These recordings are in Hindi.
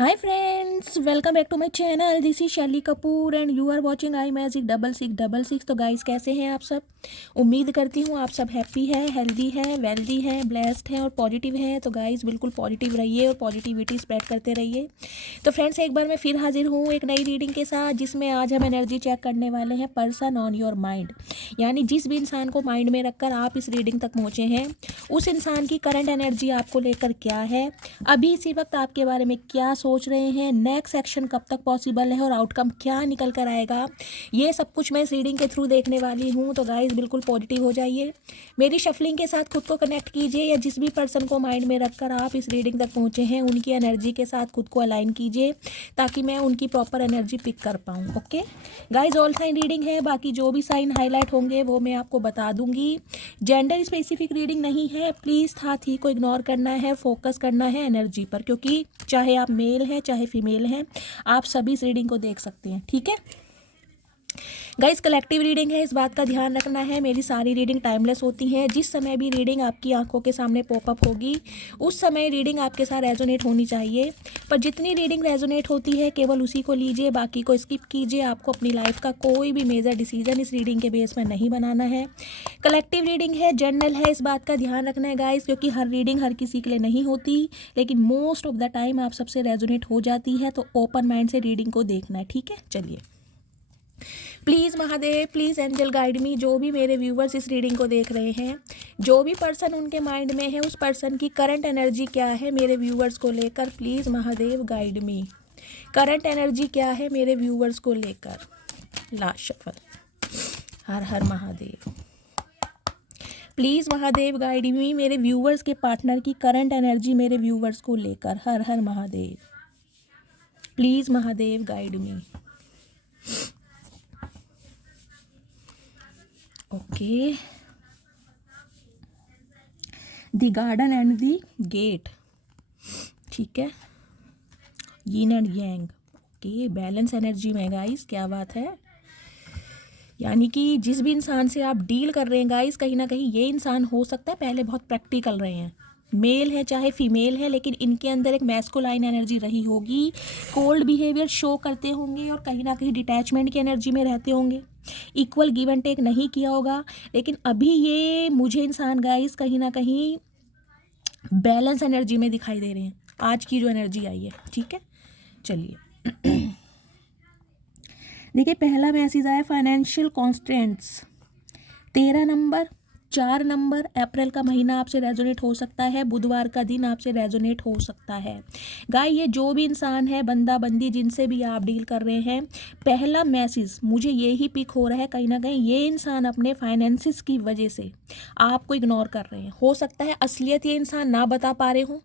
Hi friends, welcome back to my channel. This is Shaili Kapoor and you are watching I magic 6666। तो गाइस कैसे हैं आप सब। उम्मीद करती हूँ आप सब हैप्पी है, हेल्दी है, वेल्दी है, ब्लेस्ड हैं और पॉजिटिव हैं। तो गाइस बिल्कुल पॉजिटिव रहिए और पॉजिटिविटी स्प्रेड करते रहिए। तो फ्रेंड्स एक बार मैं फिर हाजिर हूँ एक नई रीडिंग के साथ, जिसमें आज हम एनर्जी चेक करने वाले हैं पर्सन ऑन योर माइंड। यानी जिस भी इंसान को माइंड में रखकर आप इस रीडिंग तक पहुँचे हैं, उस इंसान की करंट एनर्जी आपको लेकर क्या है, अभी इसी वक्त आपके बारे में क्या सोच रहे हैं, नेक्स्ट एक्शन कब तक पॉसिबल है और आउटकम क्या निकल कर आएगा, ये सब कुछ मैं इस रीडिंग के थ्रू देखने वाली हूँ। तो गाइस बिल्कुल पॉजिटिव हो जाइए, मेरी शफलिंग के साथ खुद को कनेक्ट कीजिए, या जिस भी पर्सन को माइंड में रखकर आप इस रीडिंग तक पहुँचे हैं उनकी एनर्जी के साथ खुद को अलाइन कीजिए, ताकि मैं उनकी प्रॉपर एनर्जी पिक कर पाऊँ। Okay guys, all sign reading है, बाकी जो भी साइन हाईलाइट होंगे वो मैं आपको बता दूंगी। जेंडर स्पेसिफिक रीडिंग नहीं है, प्लीज़ था थी को इग्नोर करना है, फोकस करना है एनर्जी पर, क्योंकि चाहे आप मेल हैं चाहे फीमेल हैं, आप सभी इस रीडिंग को देख सकते हैं। ठीक है गाइस, कलेक्टिव रीडिंग है, इस बात का ध्यान रखना है। मेरी सारी रीडिंग टाइमलेस होती हैं। जिस समय भी रीडिंग आपकी आंखों के सामने पॉपअप होगी, उस समय रीडिंग आपके साथ रेजोनेट होनी चाहिए। पर जितनी रीडिंग रेजोनेट होती है केवल उसी को लीजिए, बाकी को स्किप कीजिए। आपको अपनी लाइफ का कोई भी मेजर डिसीजन इस रीडिंग के बेस में नहीं बनाना है। कलेक्टिव रीडिंग है, जनरल है, इस बात का ध्यान रखना है गाइस, क्योंकि हर रीडिंग हर किसी के लिए नहीं होती, लेकिन मोस्ट ऑफ द टाइम आप सबसे रेजोनेट हो जाती है। तो ओपन माइंड से रीडिंग को देखना है। ठीक है, चलिए। Please Mahadev, please angel guide me. जो भी मेरे व्यूवर्स इस रीडिंग को देख रहे हैं, जो भी पर्सन उनके माइंड में है, उस पर्सन की करंट एनर्जी क्या है मेरे व्यूवर्स को लेकर, please Mahadev guide me. Current energy क्या है मेरे व्यूवर्स को लेकर। Last shuffle. हर हर महादेव। प्लीज़ महादेव गाइड मी, मेरे व्यूवर्स के पार्टनर की करंट एनर्जी मेरे व्यूवर्स को लेकर। हर हर Mahadev. Please Mahadev guide me. Okay, the garden and the gate. ठीक है, yin and yang. Okay, balance energy में गाइस, क्या बात है। यानी कि जिस भी इंसान से आप डील कर रहे हैं गाइस, कहीं ना कहीं ये इंसान हो सकता है पहले बहुत प्रैक्टिकल रहे हैं, मेल है चाहे फीमेल है, लेकिन इनके अंदर एक मैस्कुलाइन एनर्जी रही होगी, कोल्ड बिहेवियर शो करते होंगे और कहीं ना कहीं डिटैचमेंट की एनर्जी में रहते होंगे, इक्वल गिव एंड टेक नहीं किया होगा। लेकिन अभी ये मुझे इंसान गाइस कहीं ना कहीं बैलेंस एनर्जी में दिखाई दे रहे हैं, आज की जो एनर्जी आई है। ठीक है, चलिए। देखिए, पहला मैसेज आया फाइनेंशियल कॉन्स्टेंट्स। 13 नंबर, 4 नंबर, अप्रैल का महीना आपसे रेजोनेट हो सकता है, बुधवार का दिन आपसे रेजोनेट हो सकता है। गाय, ये जो भी इंसान है, बंदा बंदी, जिनसे भी आप डील कर रहे हैं, पहला मैसेज मुझे ये ही पिक हो रहा है, कहीं ना कहीं ये इंसान अपने फाइनेंसिस की वजह से आपको इग्नोर कर रहे हैं। हो सकता है असलियत ये इंसान ना बता पा रहे हों,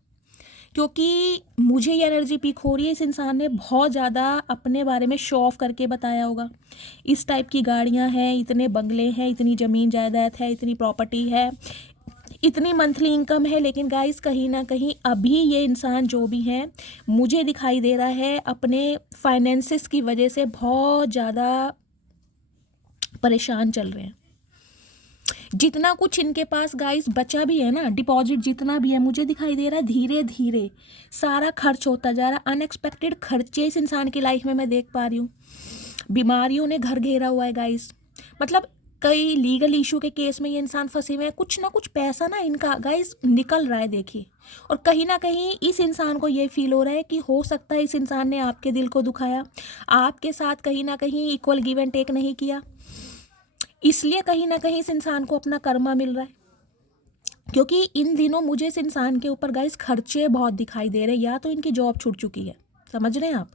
क्योंकि मुझे ये एनर्जी पीक हो रही है, इस इंसान ने बहुत ज़्यादा अपने बारे में शो ऑफ करके बताया होगा। इस टाइप की गाड़ियां हैं, इतने बंगले हैं, इतनी ज़मीन जायदाद है, इतनी प्रॉपर्टी है, इतनी मंथली इनकम है, लेकिन गाइस कहीं ना कहीं अभी ये इंसान जो भी है, मुझे दिखाई दे रहा है अपने फाइनेंसिस की वजह से बहुत ज़्यादा परेशान चल रहे हैं। जितना कुछ इनके पास गाइस बचा भी है ना, डिपॉजिट जितना भी है, मुझे दिखाई दे रहा है धीरे धीरे सारा खर्च होता जा रहा है। अनएक्सपेक्टेड खर्चे इस इंसान की लाइफ में मैं देख पा रही हूँ। बीमारियों ने घर घेरा हुआ है गाइस, मतलब कई लीगल इशू के केस में ये इंसान फंसे हुए हैं। कुछ ना कुछ पैसा ना इनका गाइस निकल रहा है, देखिए। और कहीं ना कहीं इस इंसान को ये फील हो रहा है कि हो सकता है इस इंसान ने आपके दिल को दुखाया, आपके साथ कहीं ना कहीं इक्वल गिव एंड टेक नहीं किया, इसलिए कहीं ना कहीं इस इंसान को अपना कर्मा मिल रहा है। क्योंकि इन दिनों मुझे इस इंसान के ऊपर गाइस खर्चे बहुत दिखाई दे रहे हैं। या तो इनकी जॉब छूट चुकी है, समझ रहे हैं आप,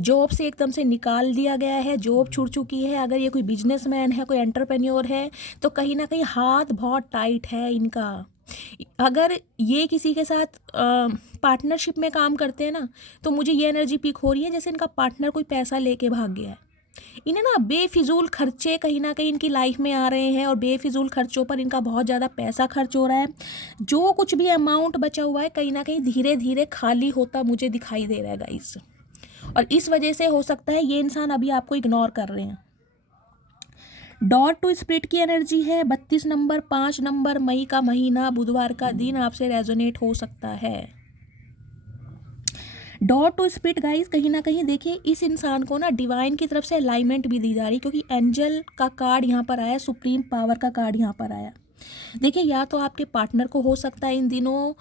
जॉब से एकदम से निकाल दिया गया है, जॉब छूट चुकी है। अगर ये कोई बिजनेसमैन है, कोई एंटरप्रेन्योर है, तो कहीं ना कहीं हाथ बहुत टाइट है इनका। अगर ये किसी के साथ पार्टनरशिप में काम करते हैं ना, तो मुझे ये एनर्जी पीक हो रही है जैसे इनका पार्टनर कोई पैसा लेके भाग गया है। इन्हें ना बेफिजूल खर्चे कहीं ना कहीं इनकी लाइफ में आ रहे हैं, और बेफिजूल खर्चों पर इनका बहुत ज़्यादा पैसा खर्च हो रहा है। जो कुछ भी अमाउंट बचा हुआ है कहीं ना कहीं धीरे धीरे खाली होता मुझे दिखाई दे रहा है गाइस, और इस वजह से हो सकता है ये इंसान अभी आपको इग्नोर कर रहे हैं। डॉट टू स्प्रिट की एनर्जी है, 32 नंबर, 5 नंबर, मई का महीना, बुधवार का दिन आपसे रेजोनेट हो सकता है। डॉट टू स्पिरिट गाइस, कहीं ना कहीं देखिए इस इंसान को ना डिवाइन की तरफ से अलाइनमेंट भी दी जा रही, क्योंकि एंजल का कार्ड यहाँ पर आया, सुप्रीम पावर का कार्ड यहाँ पर आया। देखिए या तो आपके पार्टनर को हो सकता है इन दिनों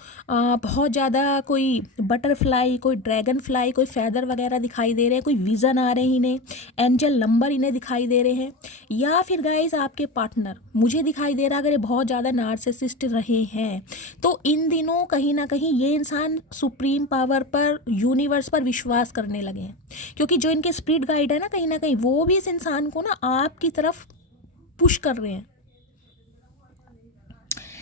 बहुत ज़्यादा कोई बटरफ्लाई, कोई ड्रैगन फ्लाई, कोई फैदर वगैरह दिखाई दे रहे हैं, कोई विज़न आ रहे हैं इन्हें, एंजल नंबर इन्हें दिखाई दे रहे हैं। या फिर गाइस आपके पार्टनर, मुझे दिखाई दे रहा है अगर ये बहुत ज़्यादा नार्सिसिस्ट रहे हैं तो इन दिनों कहीं ना कहीं ये इंसान सुप्रीम पावर पर, यूनिवर्स पर विश्वास करने लगे हैं, क्योंकि जो इनके स्पिरिट गाइड है ना कहीं वो भी इस इंसान को ना आपकी तरफ पुश कर रहे हैं।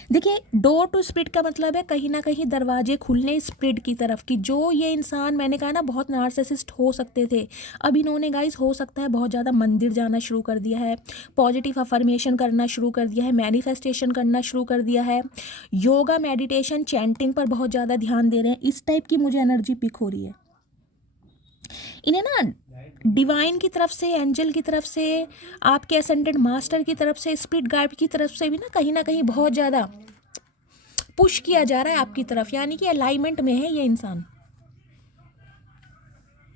देखिए डोर टू स्पिरिट का मतलब है कहीं ना कहीं दरवाजे खुलने स्पिरिट की तरफ, कि जो ये इंसान, मैंने कहा ना बहुत नार्सिसिस्ट हो सकते थे, अब इन्होंने गाइस हो सकता है बहुत ज़्यादा मंदिर जाना शुरू कर दिया है, पॉजिटिव अफर्मेशन करना शुरू कर दिया है, मैनिफेस्टेशन करना शुरू कर दिया है, योगा मेडिटेशन चैंटिंग पर बहुत ज़्यादा ध्यान दे रहे हैं। इस टाइप की मुझे एनर्जी पिक हो रही है। इन्हें ना डिवाइन की तरफ से, एंजल की तरफ से, आपके असेंडेंट मास्टर की तरफ से, स्पिरिट गाइड की तरफ से भी ना कहीं बहुत ज़्यादा पुश किया जा रहा है आपकी तरफ, यानी कि अलाइनमेंट में है ये इंसान।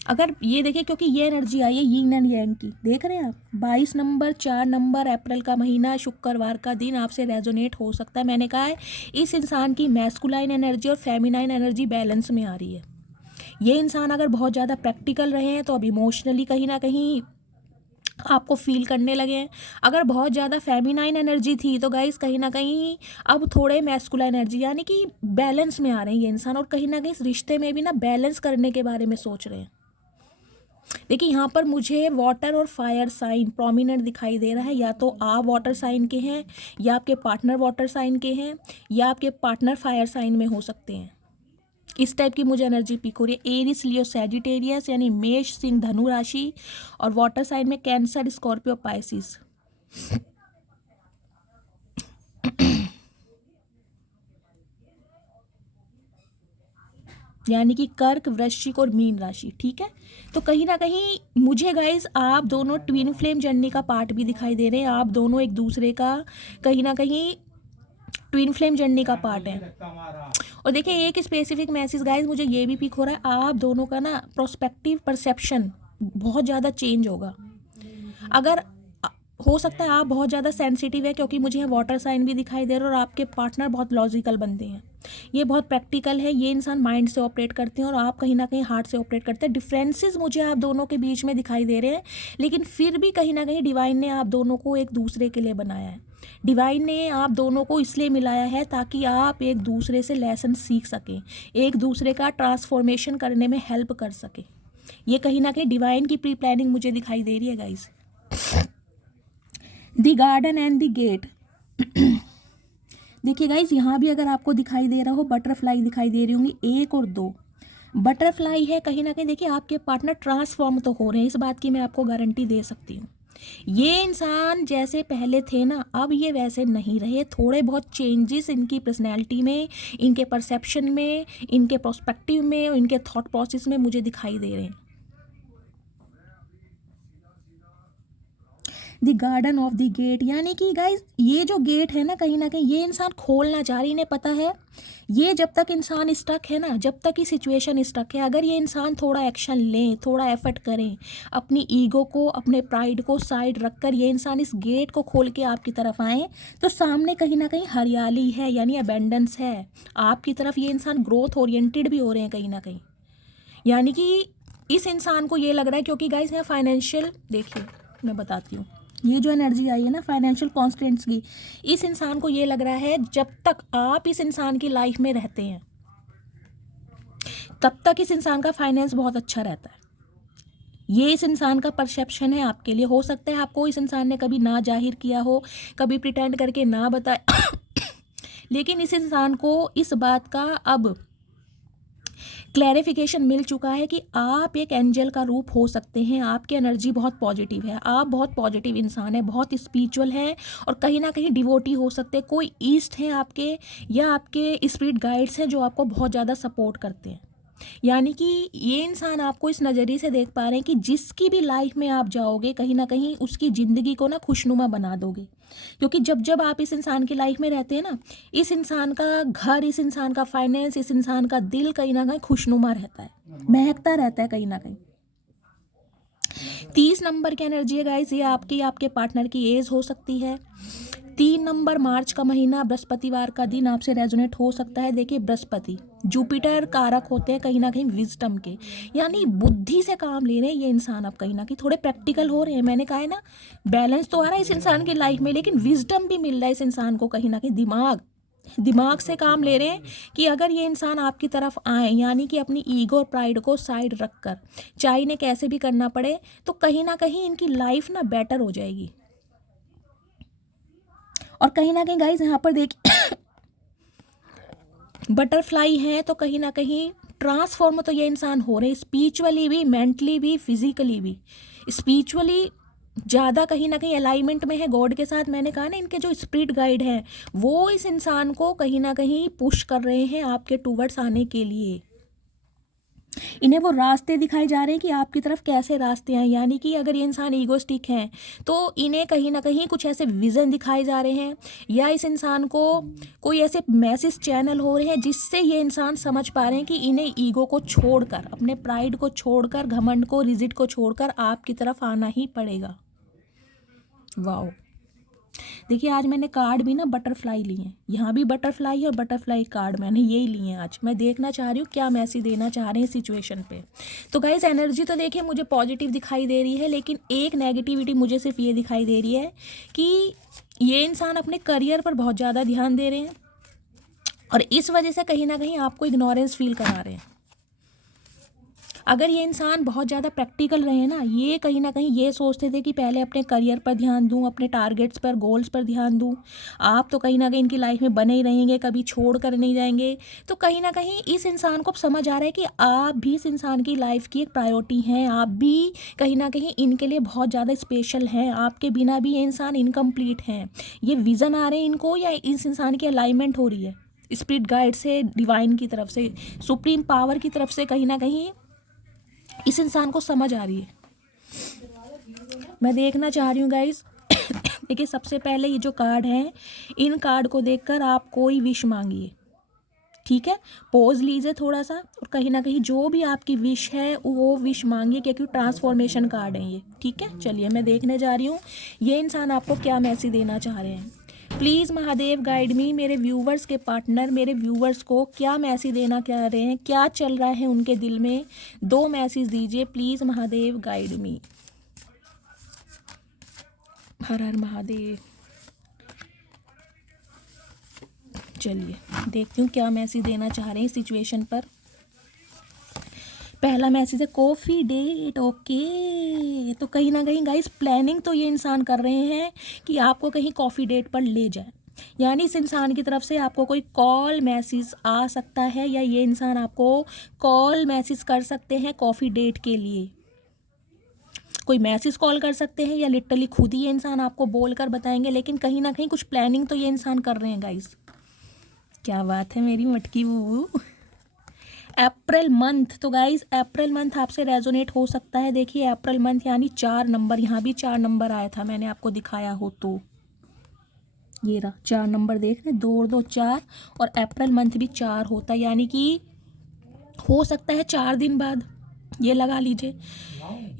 अगर ये देखिए, क्योंकि ये एनर्जी आई है यिन एंड यांग की, देख रहे हैं आप, 22 नंबर 4 नंबर अप्रैल का महीना, शुक्रवार का दिन आपसे रेजोनेट हो सकता है। मैंने कहा है इस इंसान की मैस्कुलाइन एनर्जी और फेमिनाइन एनर्जी बैलेंस में आ रही है। ये इंसान अगर बहुत ज़्यादा प्रैक्टिकल रहे हैं तो अब इमोशनली कहीं ना कहीं आपको फील करने लगे हैं। अगर बहुत ज़्यादा फेमिनाइन एनर्जी थी तो गाइस कहीं ना कहीं अब थोड़े मैस्कुलाइन एनर्जी, यानी कि बैलेंस में आ रहे हैं ये इंसान, और कहीं ना कहीं इस रिश्ते में भी ना बैलेंस करने के बारे में सोच रहे हैं। देखिए यहाँ पर मुझे वाटर और फायर साइन प्रोमिनेंट दिखाई दे रहा है, या तो आप वाटर साइन के हैं, या आपके पार्टनर वाटर साइन के हैं, या आपके पार्टनर फायर साइन में हो सकते हैं। इस टाइप की मुझे एनर्जी पिक हो रही है। एरिस लियो सैजिटेरियस यानी मेष सिंह धनु राशि, और वाटर साइन में कैंसर स्कॉर्पियो पाइसिस। यानी कि कर्क वृश्चिक और मीन राशि, ठीक है। तो कहीं ना कहीं मुझे गाइज आप दोनों ट्विन फ्लेम जर्नी का पार्ट भी दिखाई दे रहे हैं। आप दोनों एक दूसरे का कहीं ना कहीं ट्विन फ्लेम जर्नी का पार्ट है। और देखिए एक स्पेसिफिक मैसेज गाइज मुझे ये भी पिक हो रहा है, आप दोनों का ना प्रोस्पेक्टिव परसेप्शन बहुत ज़्यादा चेंज होगा। अगर हो सकता है आप बहुत ज़्यादा सेंसिटिव है, क्योंकि मुझे यहाँ वाटर साइन भी दिखाई दे रहा है, और आपके पार्टनर बहुत लॉजिकल बनते हैं, ये बहुत प्रैक्टिकल है, ये इंसान माइंड से ऑपरेट करते हैं और आप कहीं ना कहीं हार्ट से ऑपरेट करते हैं। डिफरेंसेस मुझे आप दोनों के बीच में दिखाई दे रहे हैं, लेकिन फिर भी कहीं ना कहीं डिवाइन ने आप दोनों को एक दूसरे के लिए बनाया है। डिवाइन ने आप दोनों को इसलिए मिलाया है ताकि आप एक दूसरे से लेसन सीख सकें, एक दूसरे का ट्रांसफॉर्मेशन करने में हेल्प कर सकें। ये कहीं ना कहीं डिवाइन की प्री प्लानिंग मुझे दिखाई दे रही है guys. The garden and the gate. देखिए गाइज यहाँ भी अगर आपको दिखाई दे रहा हो बटरफ्लाई दिखाई दे रही होंगी, 1 और 2 बटरफ्लाई है। कहीं ना कहीं देखिए आपके पार्टनर ट्रांसफॉर्म तो हो रहे हैं, इस बात की मैं आपको गारंटी दे सकती हूँ। ये इंसान जैसे पहले थे ना, अब ये वैसे नहीं रहे। थोड़े बहुत चेंजेस इनकी पर्सनैलिटी में, इनके परसेप्शन में, इनके प्रोस्पेक्टिव में और इनके थॉट प्रोसेस में मुझे दिखाई दे रहे हैं। The garden of the gate, यानी कि गाइज ये जो गेट है ना कहीं ये इंसान खोलना चाह रही, इन्हें पता है ये जब तक इंसान स्टक है ना, जब तक ये सिचुएशन स्टक है, अगर ये इंसान थोड़ा एक्शन लें, थोड़ा एफर्ट करें, अपनी ईगो को, अपने प्राइड को साइड रखकर ये इंसान इस गेट को खोल के आपकी तरफ आए, तो सामने कहीं ना कहीं हरियाली है, यानी अबेंडेंस है। आपकी तरफ ये इंसान ग्रोथ ओरिएंटेड भी हो रहे हैं कहीं ना कहीं, यानी कि इस इंसान को ये लग रहा है, क्योंकि गाइज यहाँ फाइनेंशियल, देखिए मैं बताती हूँ, ये जो एनर्जी आई है ना फाइनेंशियल कॉन्स्टेंट्स की, इस इंसान को ये लग रहा है जब तक आप इस इंसान की लाइफ में रहते हैं तब तक इस इंसान का फाइनेंस बहुत अच्छा रहता है। ये इस इंसान का परसेप्शन है आपके लिए। हो सकता है आपको इस इंसान ने कभी ना जाहिर किया हो, कभी प्रिटेंड करके ना बताया लेकिन इस इंसान को इस बात का अब क्लैरिफिकेशन मिल चुका है कि आप एक एंजल का रूप हो सकते हैं। आपकी एनर्जी बहुत पॉजिटिव है, आप बहुत पॉजिटिव इंसान है, बहुत स्पिरिचुअल है, और कहीं ना कहीं डिवोटी हो सकते हैं। कोई ईस्ट हैं आपके, या आपके स्पिरिट गाइड्स हैं जो आपको बहुत ज़्यादा सपोर्ट करते हैं। यानी कि ये इंसान आपको इस नज़रिए से देख पा रहे हैं कि जिसकी भी लाइफ में आप जाओगे कहीं ना कहीं उसकी ज़िंदगी को ना खुशनुमा बना दोगे, क्योंकि जब जब आप इस इंसान की लाइफ में रहते हैं ना, इस इंसान का घर, इस इंसान का फाइनेंस, इस इंसान का दिल कहीं ना कहीं खुशनुमा रहता है। महकता रहता है कहीं ना कहीं। 30 नंबर की एनर्जी है गाइस, ये आपकी आपके पार्टनर की एज हो सकती है। 3 नंबर मार्च का महीना, बृहस्पतिवार का दिन आपसे रेजोनेट हो सकता है। देखिए बृहस्पति जुपिटर कारक होते हैं कहीं ना कहीं विजडम के, यानी बुद्धि से काम ले रहे हैं ये इंसान। अब कहीं ना कहीं थोड़े प्रैक्टिकल हो रहे हैं। मैंने कहा है ना, बैलेंस तो आ रहा है इस इंसान की लाइफ में, लेकिन विजडम भी मिल रहा है इस इंसान को कहीं ना कहीं। दिमाग से काम ले रहे हैं कि अगर ये इंसान आपकी तरफ आए, यानी कि अपनी ईगो और प्राइड को साइड रखकर, चाहे इन्हें कैसे भी करना पड़े, तो कहीं ना कहीं इनकी लाइफ ना बेटर हो जाएगी। और कहीं ना कहीं गाइज यहाँ पर देखिए बटरफ्लाई है, तो कहीं ना कहीं ट्रांसफॉर्म तो ये इंसान हो रहे हैं, स्पिरिचुअली भी, मेंटली भी, फिजिकली भी। स्पिरिचुअली ज़्यादा कहीं ना कहीं अलाइनमेंट में है गॉड के साथ। मैंने कहा ना, इनके जो स्पिरिट गाइड हैं वो इस इंसान को कहीं ना कहीं पुश कर रहे हैं आपके टूवर्ड्स आने के लिए। इन्हें वो रास्ते दिखाए जा रहे हैं कि आपकी तरफ कैसे रास्ते आए, यानी कि अगर ये इंसान ईगोस्टिक हैं तो इन्हें कहीं ना कहीं कुछ ऐसे विज़न दिखाए जा रहे हैं, या इस इंसान को कोई ऐसे मैसेज चैनल हो रहे हैं जिससे ये इंसान समझ पा रहे हैं कि इन्हें ईगो को छोड़कर, अपने प्राइड को छोड़कर, घमंड को, रिजिड को छोड़कर आपकी तरफ आना ही पड़ेगा। वाओ, देखिए आज मैंने कार्ड भी ना बटरफ्लाई लिए हैं, यहाँ भी बटरफ्लाई है और बटरफ्लाई कार्ड मैंने यही लिए हैं। आज मैं देखना चाह रही हूँ क्या मैसेज देना चाह रहे हैं सिचुएशन पे। तो गाइज एनर्जी तो देखिए मुझे पॉजिटिव दिखाई दे रही है, लेकिन एक नेगेटिविटी मुझे सिर्फ ये दिखाई दे रही है कि ये इंसान अपने करियर पर बहुत ज़्यादा ध्यान दे रहे हैं और इस वजह से कहीं ना कहीं आपको इग्नोरेंस फील करा रहे हैं। अगर ये इंसान बहुत ज़्यादा प्रैक्टिकल रहे ना, ये कहीं ना कहीं ये सोचते थे कि पहले अपने करियर पर ध्यान दूं, अपने टारगेट्स पर, गोल्स पर ध्यान दूं, आप तो कहीं ना कहीं इनकी लाइफ में बने ही रहेंगे, कभी छोड़ कर नहीं जाएंगे। तो कहीं ना कहीं इस इंसान को समझ आ रहा है कि आप भी इस इंसान की लाइफ की एक प्रायोरिटी हैं, आप भी कहीं ना कहीं इनके लिए बहुत ज़्यादा स्पेशल हैं, आपके बिना भी ये इंसान इनकम्प्लीट हैं। ये विज़न आ रहे हैं इनको, या इस इंसान की अलाइनमेंट हो रही है स्पिरिट गाइड से, डिवाइन की तरफ से, सुप्रीम पावर की तरफ से, कहीं ना कहीं इस इंसान को समझ आ रही है। मैं देखना चाह रही हूँ गाइस देखिए सबसे पहले ये जो कार्ड हैं, इन कार्ड को देखकर आप कोई विश मांगिए, ठीक है? पॉज लीजिए थोड़ा सा और कहीं ना कहीं जो भी आपकी विश है वो विश मांगिए, क्योंकि ट्रांसफॉर्मेशन कार्ड है ये, ठीक है? चलिए मैं देखने जा रही हूँ ये इंसान आपको क्या मैसेज देना चाह रहे हैं। प्लीज़ महादेव गाइड मी, मेरे व्यूवर्स के पार्टनर मेरे व्यूवर्स को क्या मैसेज देना चाह रहे हैं, क्या चल रहा है उनके दिल में, 2 मैसेज दीजिए प्लीज़ महादेव गाइड मी। हर हर महादेव। चलिए देखती हूँ क्या मैसेज देना चाह रहे हैं सिचुएशन पर। पहला मैसेज है कॉफ़ी डेट। ओके, तो कहीं ना कहीं गाइस प्लानिंग तो ये इंसान कर रहे हैं कि आपको कहीं कॉफ़ी डेट पर ले जाए, यानी इस इंसान की तरफ से आपको कोई कॉल मैसेज आ सकता है, या ये इंसान आपको कॉल मैसेज कर सकते हैं कॉफ़ी डेट के लिए। कोई मैसेज कॉल कर सकते हैं, या लिटरली खुद ही ये इंसान आपको बोल कर बताएंगे, लेकिन कहीं ना कहीं कुछ प्लानिंग तो ये इंसान कर रहे हैं गाइस। क्या बात है मेरी मटकी बूबू। अप्रैल मंथ, तो गाइज अप्रैल मंथ आपसे रेजोनेट हो सकता है। देखिए अप्रैल मंथ यानी 4 नंबर, यहाँ भी 4 नंबर आया था, मैंने आपको दिखाया हो तो ये रहा 4 नंबर, देख रहे 2 और 2 4, और अप्रैल मंथ भी 4 होता है, यानी कि हो सकता है 4 दिन बाद, ये लगा लीजिए,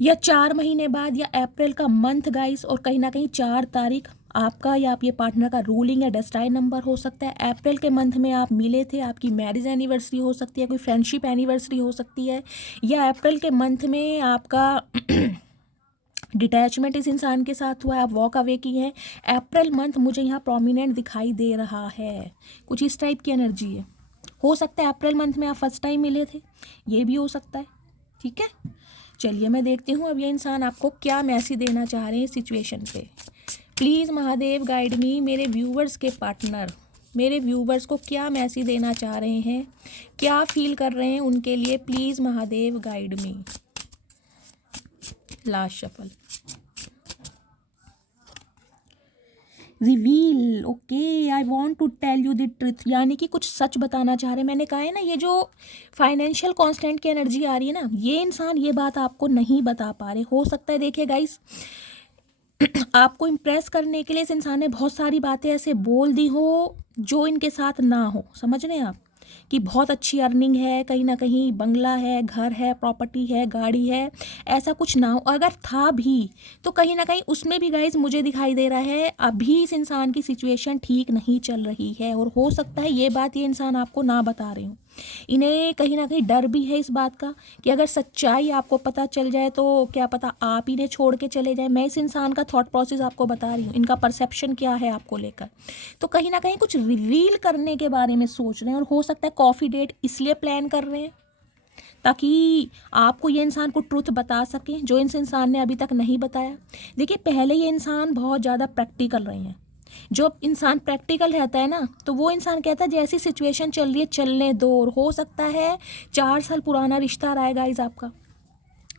या 4 महीने बाद, या अप्रैल का मंथ गाइस, और कहीं ना कहीं 4 तारीख आपका या आपके पार्टनर का रूलिंग या डेस्टाइन नंबर हो सकता है। अप्रैल के मंथ में आप मिले थे, आपकी मैरिज एनिवर्सरी हो सकती है, कोई फ्रेंडशिप एनिवर्सरी हो सकती है, या अप्रैल के मंथ में आपका डिटैचमेंट इस इंसान के साथ हुआ है, आप वॉक अवे की हैं। अप्रैल मंथ मुझे यहाँ प्रोमिनेंट दिखाई दे रहा है, कुछ इस टाइप की एनर्जी है। हो सकता है अप्रैल मंथ में आप फर्स्ट टाइम मिले थे, ये भी हो सकता है, ठीक है? चलिए मैं देखती हूँ अब ये इंसान आपको क्या मैसेज देना चाह रहे हैं सिचुएशन पे। प्लीज़ महादेव गाइड मी, मेरे व्यूवर्स के पार्टनर मेरे व्यूवर्स को क्या मैसेज देना चाह रहे हैं, क्या फील कर रहे हैं उनके लिए, please Mahadev guide me. Last shuffle. Reveal. Okay, I want to tell you the truth, यानी कि कुछ सच बताना चाह रहे हैं। मैंने कहा है ना, ये जो फाइनेंशियल कांस्टेंट की एनर्जी आ रही है ना, ये इंसान ये बात आपको नहीं बता पा रहे। हो सकता है देखिए गाइस आपको इम्प्रेस करने के लिए इस इंसान ने बहुत सारी बातें ऐसे बोल दी हो जो इनके साथ ना हो, समझ रहे हैं आप, कि बहुत अच्छी अर्निंग है, कहीं ना कहीं बंगला है, घर है, प्रॉपर्टी है, गाड़ी है, ऐसा कुछ ना हो। अगर था भी तो कहीं ना कहीं उसमें भी गाइज मुझे दिखाई दे रहा है अभी इस इंसान की सिचुएशन ठीक नहीं चल रही है। और हो सकता है ये बात ये इंसान आपको ना बता रहे हो, इन्हें कहीं ना कहीं डर भी है इस बात का कि अगर सच्चाई आपको पता चल जाए तो क्या पता आप इन्हें छोड़ के चले जाए। मैं इस इंसान का थॉट प्रोसेस आपको बता रही हूँ, इनका परसेप्शन क्या है आपको लेकर। तो कहीं ना कहीं कुछ रिवील करने के बारे में सोच रहे हैं, और हो सकता है कॉफ़ी डेट इसलिए प्लान कर रहे हैं ताकि आपको ये इंसान को ट्रुथ बता सकें जो इस इंसान ने अभी तक नहीं बताया। देखिए, पहले ये इंसान बहुत ज़्यादा प्रैक्टिकल रहे हैं। जो इंसान प्रैक्टिकल रहता है ना, तो वो इंसान कहता है जैसी सिचुएशन चल रही है चलने दो। और हो सकता है 4 साल पुराना रिश्ता रहा है गाइज आपका,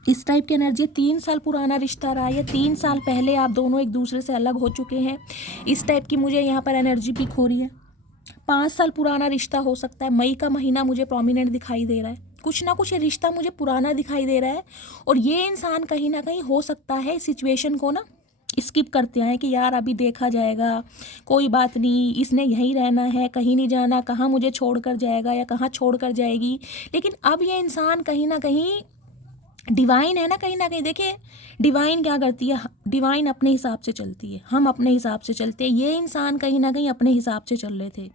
इस टाइप की एनर्जी। 3 साल पुराना रिश्ता रहा है, या 3 साल पहले आप दोनों एक दूसरे से अलग हो चुके हैं, इस टाइप की मुझे यहाँ पर एनर्जी पिक हो रही है। 5 साल पुराना रिश्ता हो सकता है। मई का महीना मुझे प्रोमिनेंट दिखाई दे रहा है। कुछ ना कुछ ये रिश्ता मुझे पुराना दिखाई दे रहा है, और ये इंसान कहीं ना कहीं हो सकता है सिचुएशन को ना स्किप करते आए कि यार अभी देखा जाएगा, कोई बात नहीं, इसने यहीं रहना है, कहीं नहीं जाना, कहाँ मुझे छोड़ कर जाएगा या कहाँ छोड़ कर जाएगी। लेकिन अब ये इंसान कहीं ना कहीं डिवाइन है ना कहीं। देखिए, डिवाइन क्या करती है, डिवाइन अपने हिसाब से चलती है, हम अपने हिसाब से चलते हैं। ये इंसान कहीं ना कहीं अपने हिसाब से चल रहे थे।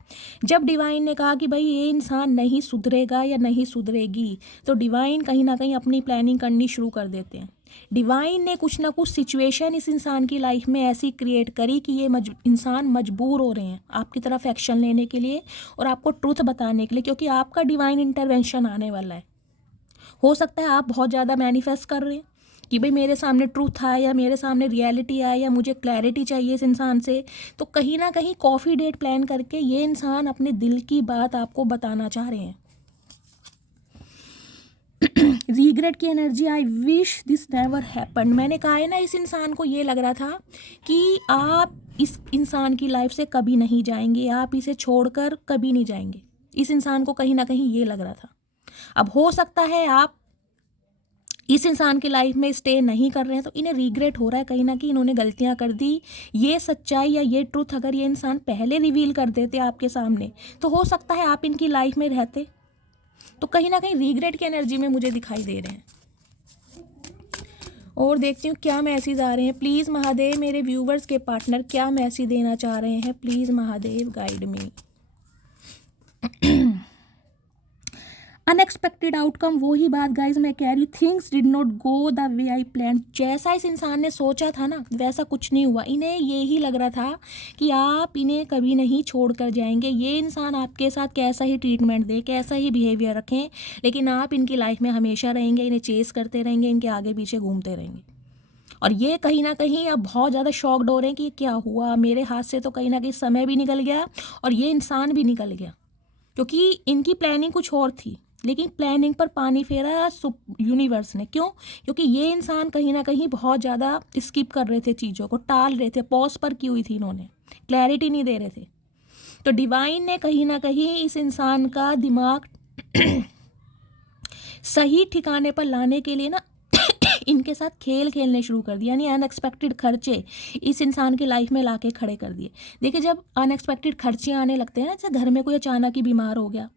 जब डिवाइन ने कहा कि भाई ये इंसान नहीं सुधरेगा या नहीं सुधरेगी, तो डिवाइन कहीं ना कहीं अपनी प्लानिंग करनी शुरू कर देते हैं। डिवाइन ने कुछ ना कुछ सिचुएशन इस इंसान की लाइफ में ऐसी क्रिएट करी कि ये इंसान मजबूर हो रहे हैं आपकी तरफ एक्शन लेने के लिए और आपको ट्रुथ बताने के लिए, क्योंकि आपका डिवाइन इंटरवेंशन आने वाला है। हो सकता है आप बहुत ज़्यादा मैनिफेस्ट कर रहे हैं कि भाई मेरे सामने ट्रूथ आए या मेरे सामने रियलिटी आए या मुझे क्लैरिटी चाहिए इस इंसान से। तो कहीं ना कहीं कॉफ़ी डेट प्लान करके ये इंसान अपने दिल की बात आपको बताना चाह रहे हैं। रीग्रेट की energy, I wish this never happen. मैंने कहा है ना, इस इंसान को ये लग रहा था कि आप इस इंसान की लाइफ से कभी नहीं जाएंगे, आप इसे छोड़कर कभी नहीं जाएंगे। इस इंसान को कहीं ना कहीं ये लग रहा था। अब हो सकता है आप इस इंसान की लाइफ में स्टे नहीं कर रहे हैं, तो इन्हें रिग्रेट हो रहा है कहीं ना कहीं इन्होंने गलतियां कर दी। ये सच्चाई या ये ट्रुथ अगर ये इंसान पहले रिवील कर देते आपके सामने, तो हो सकता है आप इनकी लाइफ में रहते। तो कहीं ना कहीं रिग्रेट की एनर्जी में मुझे दिखाई दे रहे हैं। और देखती हूँ क्या मैसेज आ रहे हैं। प्लीज़ महादेव, मेरे व्यूवर्स के पार्टनर क्या मैसेज देना चाह रहे हैं, please Mahadev guide me. Unexpected outcome, वही बात गाइज मैं कह रही हूँ, things did not go the way I plan. जैसा इस इंसान ने सोचा था ना वैसा कुछ नहीं हुआ। इन्हें यही लग रहा था कि आप इन्हें कभी नहीं छोड़ कर जाएंगे, ये इंसान आपके साथ कैसा ही ट्रीटमेंट दे, कैसा ही बिहेवियर रखें, लेकिन आप इनकी लाइफ में हमेशा रहेंगे, इन्हें चेस करते रहेंगे, इनके आगे पीछे घूमते रहेंगे। और ये कहीं ना कहीं अब बहुत ज़्यादा शॉक्ड हो रहे हैं कि क्या हुआ मेरे हाथ से। तो कहीं ना कहीं समय भी निकल गया और ये इंसान भी निकल गया, क्योंकि इनकी प्लानिंग कुछ और थी, लेकिन प्लानिंग पर पानी फेरा यूनिवर्स ने। क्यों? क्योंकि ये इंसान कहीं ना कहीं बहुत ज़्यादा स्किप कर रहे थे, चीज़ों को टाल रहे थे, पॉज पर की हुई थी इन्होंने, क्लैरिटी नहीं दे रहे थे। तो डिवाइन ने कहीं ना कहीं इस इंसान का दिमाग सही ठिकाने पर लाने के लिए ना इनके साथ खेल खेलने शुरू कर दिया, यानी अनएक्सपेक्टेड खर्चे इस इंसान की लाइफ में लाके खड़े कर दिए। देखिए, जब अनएक्सपेक्टेड खर्चे आने लगते हैं ना, जैसे घर में कोई अचानक ही बीमार हो गया,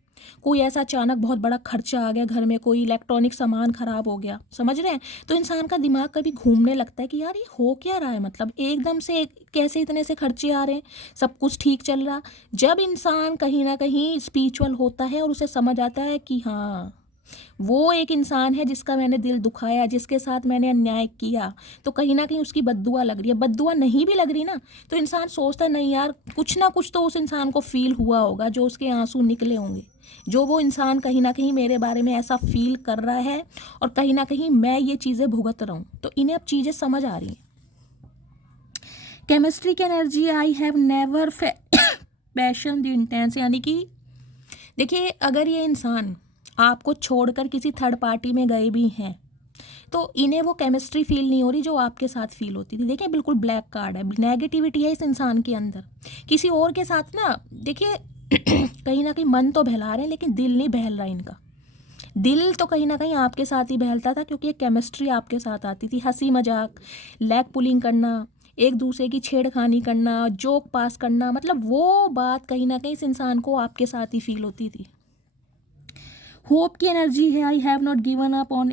कोई ऐसा अचानक बहुत बड़ा खर्चा आ गया, घर में कोई इलेक्ट्रॉनिक सामान खराब हो गया, समझ रहे हैं, तो इंसान का दिमाग कभी घूमने लगता है कि यार ये हो क्या रहा है, मतलब एकदम से कैसे इतने से खर्चे आ रहे हैं, सब कुछ ठीक चल रहा। जब इंसान कहीं ना कहीं स्पिरिचुअल होता है और उसे समझ आता है कि हाँ वो एक इंसान है जिसका मैंने दिल दुखाया, जिसके साथ मैंने अन्याय किया, तो कहीं ना कहीं उसकी बद्दुआ लग रही है। बद्दुआ नहीं भी लग रही ना, तो इंसान सोचता नहीं यार कुछ ना कुछ तो उस इंसान को फील हुआ होगा, जो उसके आंसू निकले होंगे, जो वो इंसान कहीं ना कहीं मेरे बारे में ऐसा फील कर रहा है और कहीं ना कहीं मैं ये चीज़ें भुगत रहा हूँ। तो इन्हें अब चीज़ें समझ आ रही हैं। केमिस्ट्री की energy, I have never passion the intense, यानी कि देखिए, अगर ये इंसान आपको छोड़कर किसी थर्ड पार्टी में गए भी हैं, तो इन्हें वो केमिस्ट्री फील नहीं हो रही जो आपके साथ फील होती थी। देखिए, बिल्कुल ब्लैक कार्ड है, नेगेटिविटी है इस इंसान के अंदर। किसी और के साथ ना, देखिए कहीं ना कहीं मन तो बहला रहे हैं, लेकिन दिल नहीं बहल रहा इनका। दिल तो कहीं ना कहीं आपके साथ ही बहलता था, क्योंकि एक केमिस्ट्री आपके साथ आती थी, हंसी मजाक, लेग पुलिंग करना, एक दूसरे की छेड़खानी करना, जोक पास करना, मतलब वो बात कहीं ना कहीं इस इंसान को आपके साथ ही फील होती थी। होप की एनर्जी है, I have not given up on.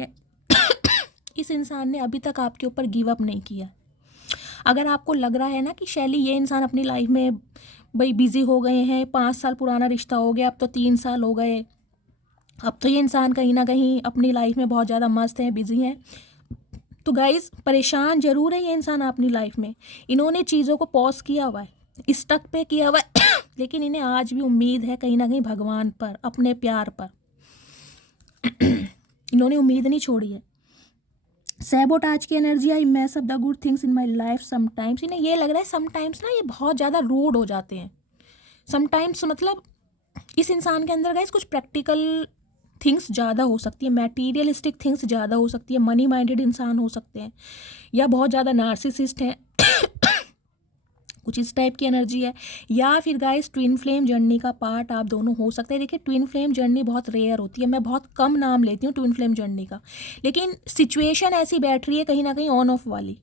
इस इंसान ने अभी तक आपके ऊपर गिव अप नहीं किया। अगर आपको लग रहा है ना कि शैली ये इंसान अपनी लाइफ में भाई बिजी हो गए हैं, 5 साल पुराना रिश्ता हो गया, अब तो 3 साल हो गए, अब तो ये इंसान कहीं ना कहीं अपनी लाइफ में बहुत ज़्यादा मस्त है, बिजी हैं, तो गाइज परेशान जरूर है ये इंसान अपनी लाइफ में। इन्होंने चीज़ों को पॉज किया हुआ है, स्टक पे किया हुआ है लेकिन इन्हें आज भी उम्मीद है कहीं ना कहीं भगवान पर, अपने प्यार पर। इन्होंने उम्मीद नहीं छोड़ी है। सैबोटाज की energy, I mess up the good things in my life sometimes. इन्हें ये लग रहा है समटाइम्स ना ये बहुत ज़्यादा रूड हो जाते हैं। समटाइम्स मतलब इस इंसान के अंदर गाइस कुछ प्रैक्टिकल थिंग्स ज़्यादा हो सकती है, मैटीरियलिस्टिक थिंग्स ज़्यादा हो सकती है, मनी माइंडेड इंसान हो सकते हैं, या बहुत ज़्यादा नार्सिसिस्ट हैं कुछ इस टाइप की एनर्जी है। या फिर गाइस ट्विन फ्लेम जर्नी का पार्ट आप दोनों हो सकते हैं। देखिए ट्विन फ्लेम जर्नी बहुत रेयर होती है, मैं बहुत कम नाम लेती हूँ ट्विन फ्लेम जर्नी का, लेकिन सिचुएशन ऐसी बैठ रही है कहीं ना कहीं ऑन ऑफ वाली,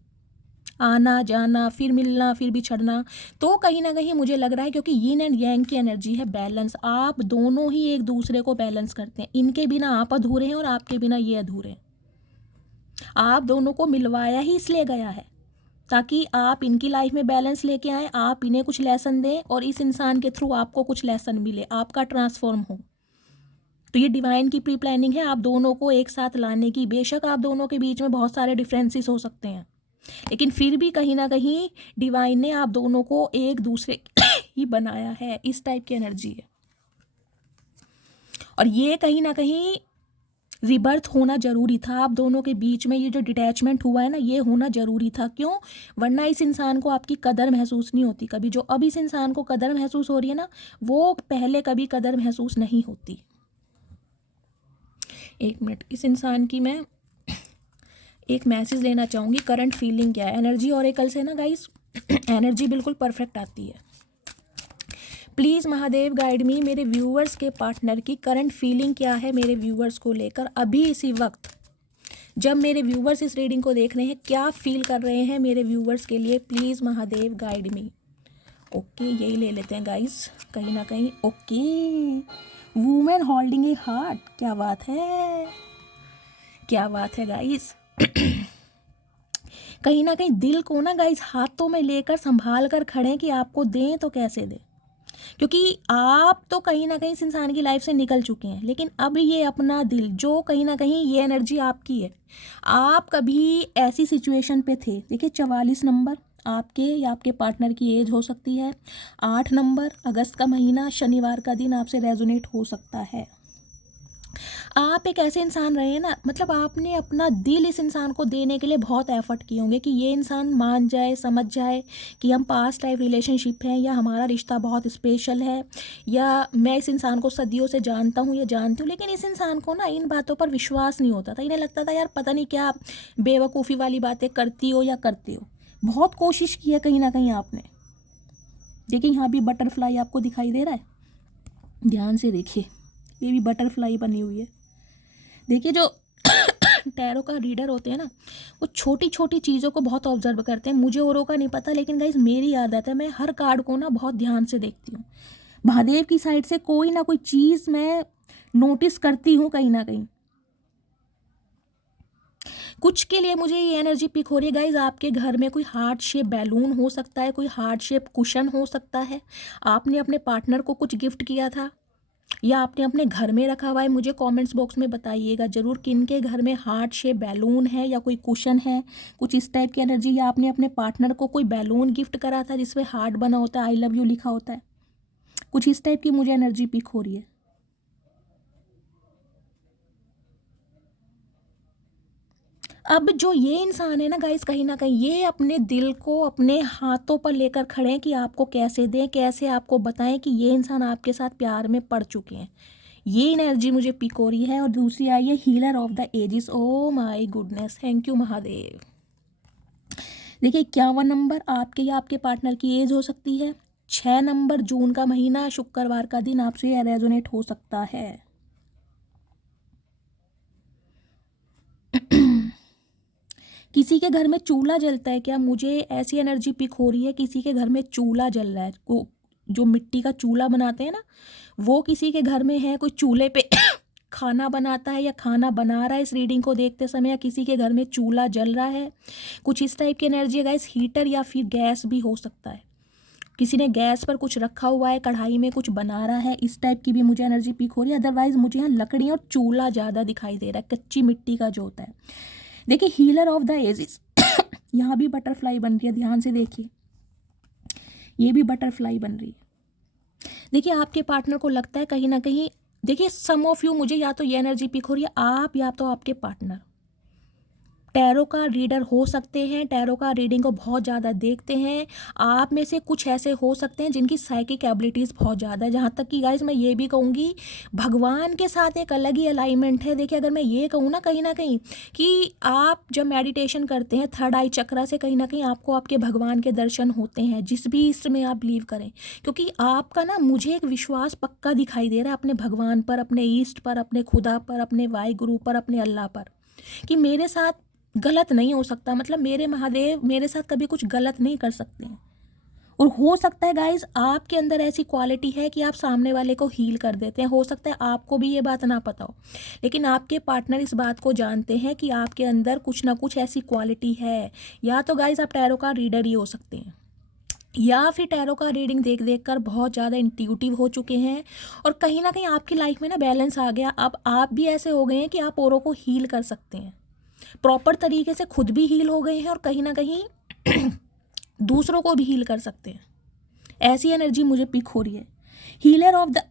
आना जाना, फिर मिलना, फिर बिछड़ना। तो कहीं ना कहीं मुझे लग रहा है क्योंकि यिन एंड यांग की एनर्जी है, बैलेंस, आप दोनों ही एक दूसरे को बैलेंस करते हैं। इनके बिना आप अधूरे हैं और आपके बिना ये अधूरे हैं। आप दोनों को मिलवाया ही इसलिए गया है ताकि आप इनकी लाइफ में बैलेंस लेके आए, आप इन्हें कुछ लेसन दें और इस इंसान के थ्रू आपको कुछ लेसन मिले, आपका ट्रांसफॉर्म हो। तो ये डिवाइन की प्री प्लानिंग है आप दोनों को एक साथ लाने की। बेशक आप दोनों के बीच में बहुत सारे डिफरेंसेस हो सकते हैं, लेकिन फिर भी कहीं ना कहीं डिवाइन ने आप दोनों को एक दूसरे ही बनाया है। इस टाइप की एनर्जी है और ये कहीं ना कहीं रिबर्थ होना जरूरी था आप दोनों के बीच में। ये जो डिटैचमेंट हुआ है ना, ये होना जरूरी था। क्यों? वरना इस इंसान को आपकी कदर महसूस नहीं होती कभी। जो अब इस इंसान को कदर महसूस हो रही है ना, वो पहले कभी कदर महसूस नहीं होती। एक मिनट, इस इंसान की मैं एक मैसेज लेना चाहूँगी, करंट फीलिंग क्या है। एनर्जी ऑरेकल से ना गाइस एनर्जी बिल्कुल परफेक्ट आती है। प्लीज़ महादेव गाइड मी, मेरे व्यूअर्स के पार्टनर की करंट फीलिंग क्या है मेरे व्यूअर्स को लेकर अभी इसी वक्त, जब मेरे व्यूअर्स इस रीडिंग को देख रहे हैं, क्या फील कर रहे हैं मेरे व्यूअर्स के लिए। Please Mahadev guide me. Okay, यही ले लेते हैं गाइस कहीं ना कहीं। ओके, वुमेन होल्डिंग ए हार्ट, क्या बात है, क्या बात है गाइस। कहीं ना कहीं दिल को ना गाइस हाथों में लेकर संभाल कर खड़े हैं कि आपको दें तो कैसे दें, क्योंकि आप तो कहीं ना कहीं इस इंसान की लाइफ से निकल चुके हैं, लेकिन अब ये अपना दिल जो कहीं ना कहीं ये एनर्जी आपकी है। आप कभी ऐसी सिचुएशन पे थे, देखिए 44 नंबर आपके या आपके पार्टनर की एज हो सकती है, 8 नंबर अगस्त का महीना, शनिवार का दिन आपसे रेजोनेट हो सकता है। आप एक ऐसे इंसान रहे हैं ना, मतलब आपने अपना दिल इस इंसान को देने के लिए बहुत एफर्ट किए होंगे कि ये इंसान मान जाए, समझ जाए कि हम पास्ट लाइफ रिलेशनशिप हैं या हमारा रिश्ता बहुत स्पेशल है, या मैं इस इंसान को सदियों से जानता हूँ या जानती हूँ। लेकिन इस इंसान को ना इन बातों पर विश्वास नहीं होता था। इन्हें लगता था यार पता नहीं क्या बेवकूफ़ी वाली बातें करती हो या करते हो। बहुत कोशिश की है कहीं ना कहीं आपने। देखिए यहाँ भी बटरफ्लाई आपको दिखाई दे रहा है, ध्यान से देखिए, ये भी बटरफ्लाई बनी हुई है। देखिए जो टैरो का रीडर होते हैं ना, वो छोटी छोटी चीज़ों को बहुत ऑब्जर्व करते हैं। मुझे औरों का नहीं पता, लेकिन गाइस मेरी आदत है, मैं हर कार्ड को ना बहुत ध्यान से देखती हूँ। महादेव की साइड से कोई ना कोई चीज़ मैं नोटिस करती हूँ कहीं ना कहीं। कुछ के लिए मुझे ये एनर्जी पिक हो रही है गाइज, आपके घर में कोई हार्ट शेप बैलून हो सकता है, कोई हार्ट शेप कुशन हो सकता है, आपने अपने पार्टनर को कुछ गिफ्ट किया था या आपने अपने घर में रखा हुआ है। मुझे कमेंट्स बॉक्स में बताइएगा ज़रूर किन के घर में हार्ट शेप बैलून है या कोई कुशन है, कुछ इस टाइप की एनर्जी। या आपने अपने पार्टनर को कोई बैलून गिफ्ट करा था जिसमें हार्ट बना होता है, आई लव यू लिखा होता है, कुछ इस टाइप की मुझे एनर्जी पिक हो रही है। अब जो ये इंसान है ना गाइस, कहीं ना कहीं ये अपने दिल को अपने हाथों पर लेकर खड़े हैं कि आपको कैसे दें, कैसे आपको बताएं कि ये इंसान आपके साथ प्यार में पड़ चुके हैं। ये एनर्जी मुझे पिक हो रही है। और दूसरी आई है healer of the ages. Oh my goodness, thank you Mahadev. देखिए 51 नंबर आपके या आपके पार्टनर की एज हो सकती है, 6 नंबर जून का महीना, शुक्रवार का दिन आपसे रेजोनेट हो सकता है। किसी के घर में चूल्हा जलता है क्या? मुझे ऐसी एनर्जी पिक हो रही है किसी के घर में चूल्हा जल रहा है। जो मिट्टी का चूल्हा बनाते हैं ना, वो किसी के घर में है, कोई चूल्हे पे खाना बनाता है या खाना बना रहा है इस रीडिंग को देखते समय, या किसी के घर में चूल्हा जल रहा है, कुछ इस टाइप की एनर्जी है गाइस। हीटर या फिर गैस भी हो सकता है, किसी ने गैस पर कुछ रखा हुआ है, कढ़ाई में कुछ बना रहा है, इस टाइप की भी मुझे एनर्जी पिक हो रही है। अदरवाइज मुझे यहाँ लकड़ी और चूल्हा ज़्यादा दिखाई दे रहा है, कच्ची मिट्टी का जो होता है। देखिए हीलर ऑफ द एजेस यहाँ भी बटरफ्लाई बन रही है, ध्यान से देखिए, ये भी बटरफ्लाई बन रही है। देखिए आपके पार्टनर को लगता है कहीं ना कहीं, देखिए सम ऑफ यू, मुझे या तो ये एनर्जी पिक हो रही है, आप या तो आपके पार्टनर टैरो का रीडर हो सकते हैं, टैरो का रीडिंग को बहुत ज़्यादा देखते हैं। आप में से कुछ ऐसे हो सकते हैं जिनकी साइकिक एबिलिटीज़ बहुत ज़्यादा है, जहाँ तक कि गाइस मैं ये भी कहूँगी भगवान के साथ एक अलग ही अलाइनमेंट है। देखिए अगर मैं ये कहूँ ना कहीं ना कहीं कि आप जब मेडिटेशन करते हैं थर्ड आई चक्रा से, कहीं ना कहीं आपको आपके भगवान के दर्शन होते हैं, जिस भी ईस्ट में आप बिलीव करें, क्योंकि आपका ना मुझे एक विश्वास पक्का दिखाई दे रहा है अपने भगवान पर, अपने ईस्ट पर, अपने खुदा पर, अपने वाहिगुरु पर, अपने अल्लाह पर, कि मेरे साथ गलत नहीं हो सकता, मतलब मेरे महादेव मेरे साथ कभी कुछ गलत नहीं कर सकते हैं। और हो सकता है गाइज आपके अंदर ऐसी क्वालिटी है कि आप सामने वाले को हील कर देते हैं, हो सकता है आपको भी ये बात ना पता हो, लेकिन आपके पार्टनर इस बात को जानते हैं कि आपके अंदर कुछ ना कुछ ऐसी क्वालिटी है। या तो गाइज आप टैरो का रीडर ही हो सकते हैं, या फिर टैरो का रीडिंग देख देख कर बहुत ज़्यादा इंट्यूटिव हो चुके हैं, और कहीं ना कहीं आपकी लाइफ में ना बैलेंस आ गया। अब आप भी ऐसे हो गए हैं कि आप औरों को हील कर सकते हैं, प्रॉपर तरीके से खुद भी हील हो गए हैं और कहीं ना कहीं दूसरों को भी हील कर सकते हैं। ऐसी एनर्जी मुझे पिक हो रही है। हीलर ऑफ द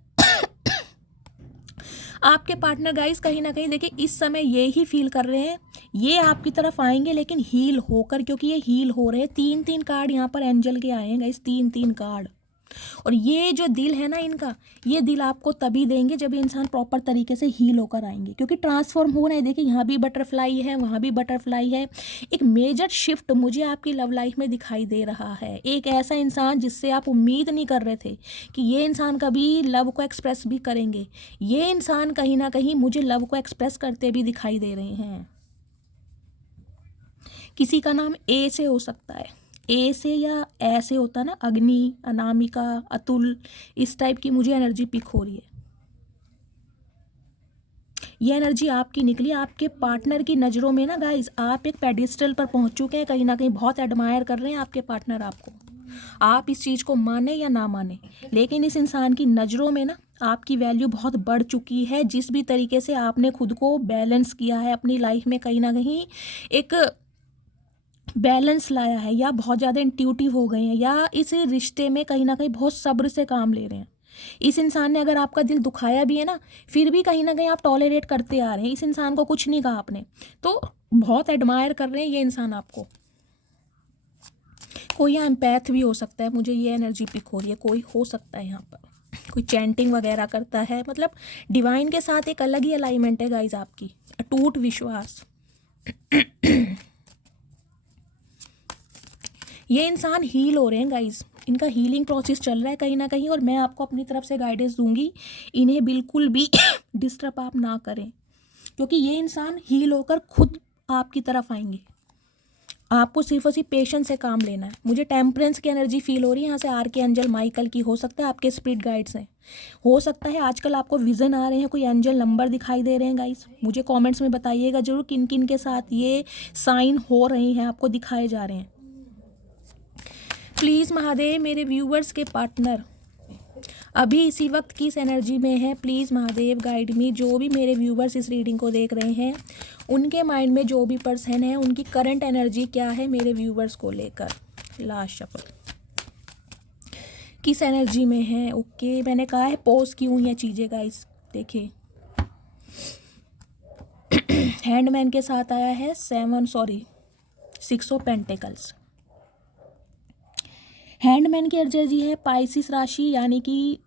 आपके पार्टनर गाइस कहीं ना कहीं देखिए इस समय ये ही फील कर रहे हैं, ये आपकी तरफ आएंगे लेकिन हील होकर, क्योंकि ये हील हो रहे हैं। 3-3 कार्ड यहाँ पर एंजल के आए हैं गाइस, 3-3 कार्ड। और ये जो दिल है ना इनका, ये दिल आपको तभी देंगे जब ये इंसान प्रॉपर तरीके से हील होकर आएंगे, क्योंकि ट्रांसफॉर्म हो रहे हैं। देखिए यहाँ भी बटरफ्लाई है, वहाँ भी बटरफ्लाई है। एक मेजर शिफ्ट मुझे आपकी लव लाइफ में दिखाई दे रहा है। एक ऐसा इंसान जिससे आप उम्मीद नहीं कर रहे थे कि ये इंसान कभी लव को एक्सप्रेस भी करेंगे, ये इंसान कहीं ना कहीं मुझे लव को एक्सप्रेस करते भी दिखाई दे रहे हैं। किसी का नाम ए से हो सकता है, ए से या ऐसे होता है ना, अग्नि, अनामिका, अतुल, इस टाइप की मुझे एनर्जी पिक हो रही है। ये एनर्जी आपकी निकली। आपके पार्टनर की नज़रों में ना गाइस आप एक पेडिस्टल पर पहुंच चुके हैं, कहीं ना कहीं बहुत एडमायर कर रहे हैं आपके पार्टनर आपको। आप इस चीज़ को माने या ना माने, लेकिन इस इंसान की नज़रों में ना आपकी वैल्यू बहुत बढ़ चुकी है। जिस भी तरीके से आपने खुद को बैलेंस किया है अपनी लाइफ में, कहीं ना कहीं एक बैलेंस लाया है, या बहुत ज़्यादा इंट्यूटिव हो गए हैं, या इस रिश्ते में कहीं ना कहीं बहुत सब्र से काम ले रहे हैं। इस इंसान ने अगर आपका दिल दुखाया भी है ना, फिर भी कहीं ना कहीं आप टॉलरेट करते आ रहे हैं। इस इंसान को कुछ नहीं कहा आपने, तो बहुत एडमायर कर रहे हैं ये इंसान आपको। कोई यहाँ एम्पैथ भी हो सकता है, मुझे ये एनर्जी पिक हो रही है। कोई हो सकता है यहाँ पर कोई चैंटिंग वगैरह करता है, मतलब डिवाइन के साथ एक अलग ही अलाइनमेंट है गाइज आपकी, अटूट विश्वास। ये इंसान हील हो रहे हैं गाइज, इनका हीलिंग प्रोसेस चल रहा है कहीं ना कहीं, और मैं आपको अपनी तरफ से गाइडेंस दूंगी। इन्हें बिल्कुल भी डिस्टर्ब आप ना करें, क्योंकि ये इंसान हील होकर खुद आपकी तरफ आएंगे। आपको सिर्फ और सिर्फ पेशेंस से काम लेना है। मुझे टेम्परेंस की एनर्जी फील हो रही है यहाँ से, आर्के एंजल माइकल की, हो सकता है आपके स्पिरिट गाइड्स हैं, हो सकता है आजकल आपको विजन आ रहे हैं, कोई एंजल नंबर दिखाई दे रहे हैं गाइस। मुझे कमेंट्स में बताइएगा जरूर किन किन के साथ ये साइन हो रहे हैं, आपको दिखाए जा रहे हैं। प्लीज़ महादेव मेरे व्यूवर्स के पार्टनर अभी इसी वक्त किस एनर्जी में है, प्लीज़ महादेव गाइड मी। जो भी मेरे व्यूवर्स इस रीडिंग को देख रहे हैं, उनके माइंड में जो भी पर्सन है उनकी करंट एनर्जी क्या है मेरे व्यूवर्स को लेकर। लास्ट शफल किस एनर्जी में है। ओके मैंने कहा है पॉज क्यों ये चीज़ें गाइस। देखिए हैंडमैन के साथ आया है 6 ऑफ पेंटिकल्स। हैंडमैन की एनर्जी है पाइसिस राशि, यानी कि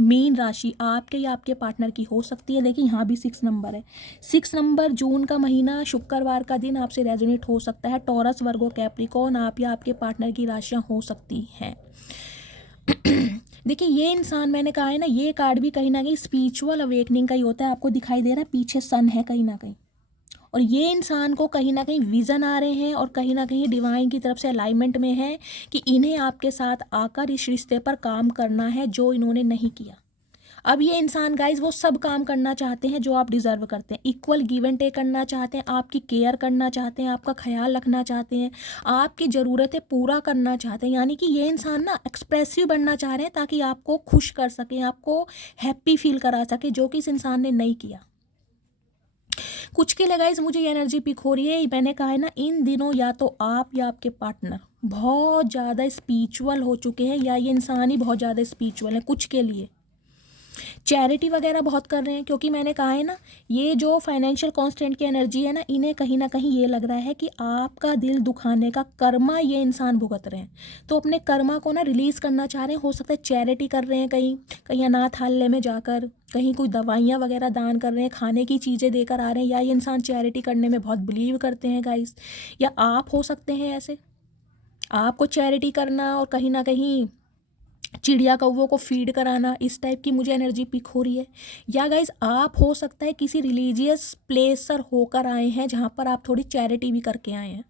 मीन राशि आपके या आपके पार्टनर की हो सकती है। देखिए यहाँ भी 6 नंबर है, 6 नंबर, जून का महीना, शुक्रवार का दिन आपसे रेजोनेट हो सकता है। टॉरस, वर्गो, कैप्रिकॉर्न, आप या आपके पार्टनर की राशियाँ हो सकती हैं। देखिए ये इंसान, मैंने कहा है ना, ये कार्ड भी कहीं ना कहीं स्पिरिचुअल अवेकनिंग का ही होता है। आपको दिखाई दे रहा है पीछे सन है कहीं ना कहीं, और ये इंसान को कहीं ना कहीं विज़न आ रहे हैं, और कहीं ना कहीं डिवाइन की तरफ से अलाइनमेंट में है कि इन्हें आपके साथ आकर इस रिश्ते पर काम करना है जो इन्होंने नहीं किया। अब ये इंसान गाइज वो सब काम करना चाहते हैं जो आप डिज़र्व करते हैं, इक्वल गिव एंड टेक करना चाहते हैं, आपकी केयर करना चाहते हैं, आपका ख्याल रखना चाहते हैं, आपकी ज़रूरतें पूरा करना चाहते हैं। यानी कि ये इंसान ना एक्सप्रेसिव बनना चाह रहे हैं ताकि आपको खुश कर सकें, आपको हैप्पी फील करा सके, जो कि इस इंसान ने नहीं किया। कुछ के लिए गाइज मुझे ये एनर्जी पिक हो रही है, मैंने कहा है ना, इन दिनों या तो आप या आपके पार्टनर बहुत ज़्यादा स्पिरिचुअल हो चुके हैं, या ये इंसान ही बहुत ज़्यादा स्पिरिचुअल है। कुछ के लिए चैरिटी वगैरह बहुत कर रहे हैं, क्योंकि मैंने कहा है ना, ये जो फाइनेंशियल कॉन्स्टेंट की एनर्जी है ना, इन्हें कहीं ना कहीं ये लग रहा है कि आपका दिल दुखाने का कर्मा ये इंसान भुगत रहे हैं, तो अपने कर्मा को ना रिलीज़ करना चाह रहे हैं। हो सकता है चैरिटी कर रहे हैं, कहीं कहीं अनाथालय में जाकर, कहीं कोई दवाइयाँ वगैरह दान कर रहे हैं, खाने की चीज़ें देकर आ रहे हैं, या ये इंसान चैरिटी करने में बहुत बिलीव करते हैं गाइस। या आप हो सकते हैं ऐसे, आपको चैरिटी करना और कहीं ना कहीं चिड़िया कौवों को फीड कराना, इस टाइप की मुझे एनर्जी पिक हो रही है। या गाइज आप हो सकता है किसी रिलीजियस प्लेस पर होकर आए हैं जहाँ पर आप थोड़ी चैरिटी भी करके आए हैं।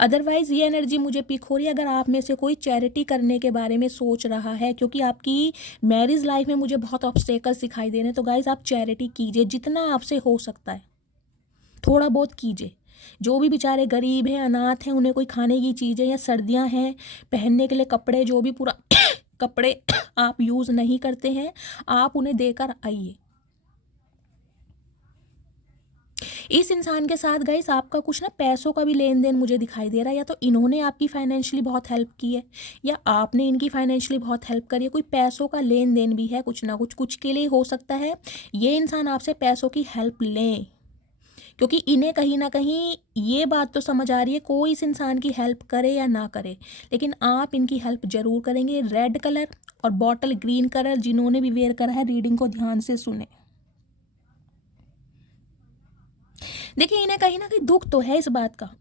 अदरवाइज़ ये एनर्जी मुझे पिक हो रही है, अगर आप में से कोई चैरिटी करने के बारे में सोच रहा है, क्योंकि आपकी मैरिज लाइफ में मुझे बहुत ऑब्स्टेकल्स दिखाई दे रहे हैं, तो गाइज आप चैरिटी कीजिए, जितना आपसे हो सकता है थोड़ा बहुत कीजिए। जो भी बेचारे गरीब हैं, अनाथ हैं, उन्हें कोई खाने की चीज़ें, या सर्दियां हैं पहनने के लिए कपड़े, जो भी पूरा कपड़े आप यूज़ नहीं करते हैं, आप उन्हें देकर आइए। इस इंसान के साथ गाइस आपका कुछ ना पैसों का भी लेन देन मुझे दिखाई दे रहा है, या तो इन्होंने आपकी फाइनेंशियली बहुत हेल्प की है, या आपने इनकी फाइनेंशियली बहुत हेल्प करी है। कोई पैसों का लेन देन भी है, कुछ ना कुछ के लिए हो सकता है ये इंसान आपसे पैसों की हेल्प लें, क्योंकि इन्हें कहीं ना कहीं ये बात तो समझ आ रही है, कोई इस इंसान की हेल्प करे या ना करे, लेकिन आप इनकी हेल्प जरूर करेंगे। रेड कलर और बॉटल ग्रीन कलर जिन्होंने भी वेयर करा है, रीडिंग को ध्यान से सुने। देखिए, इन्हें कहीं ना कहीं दुख तो है इस बात का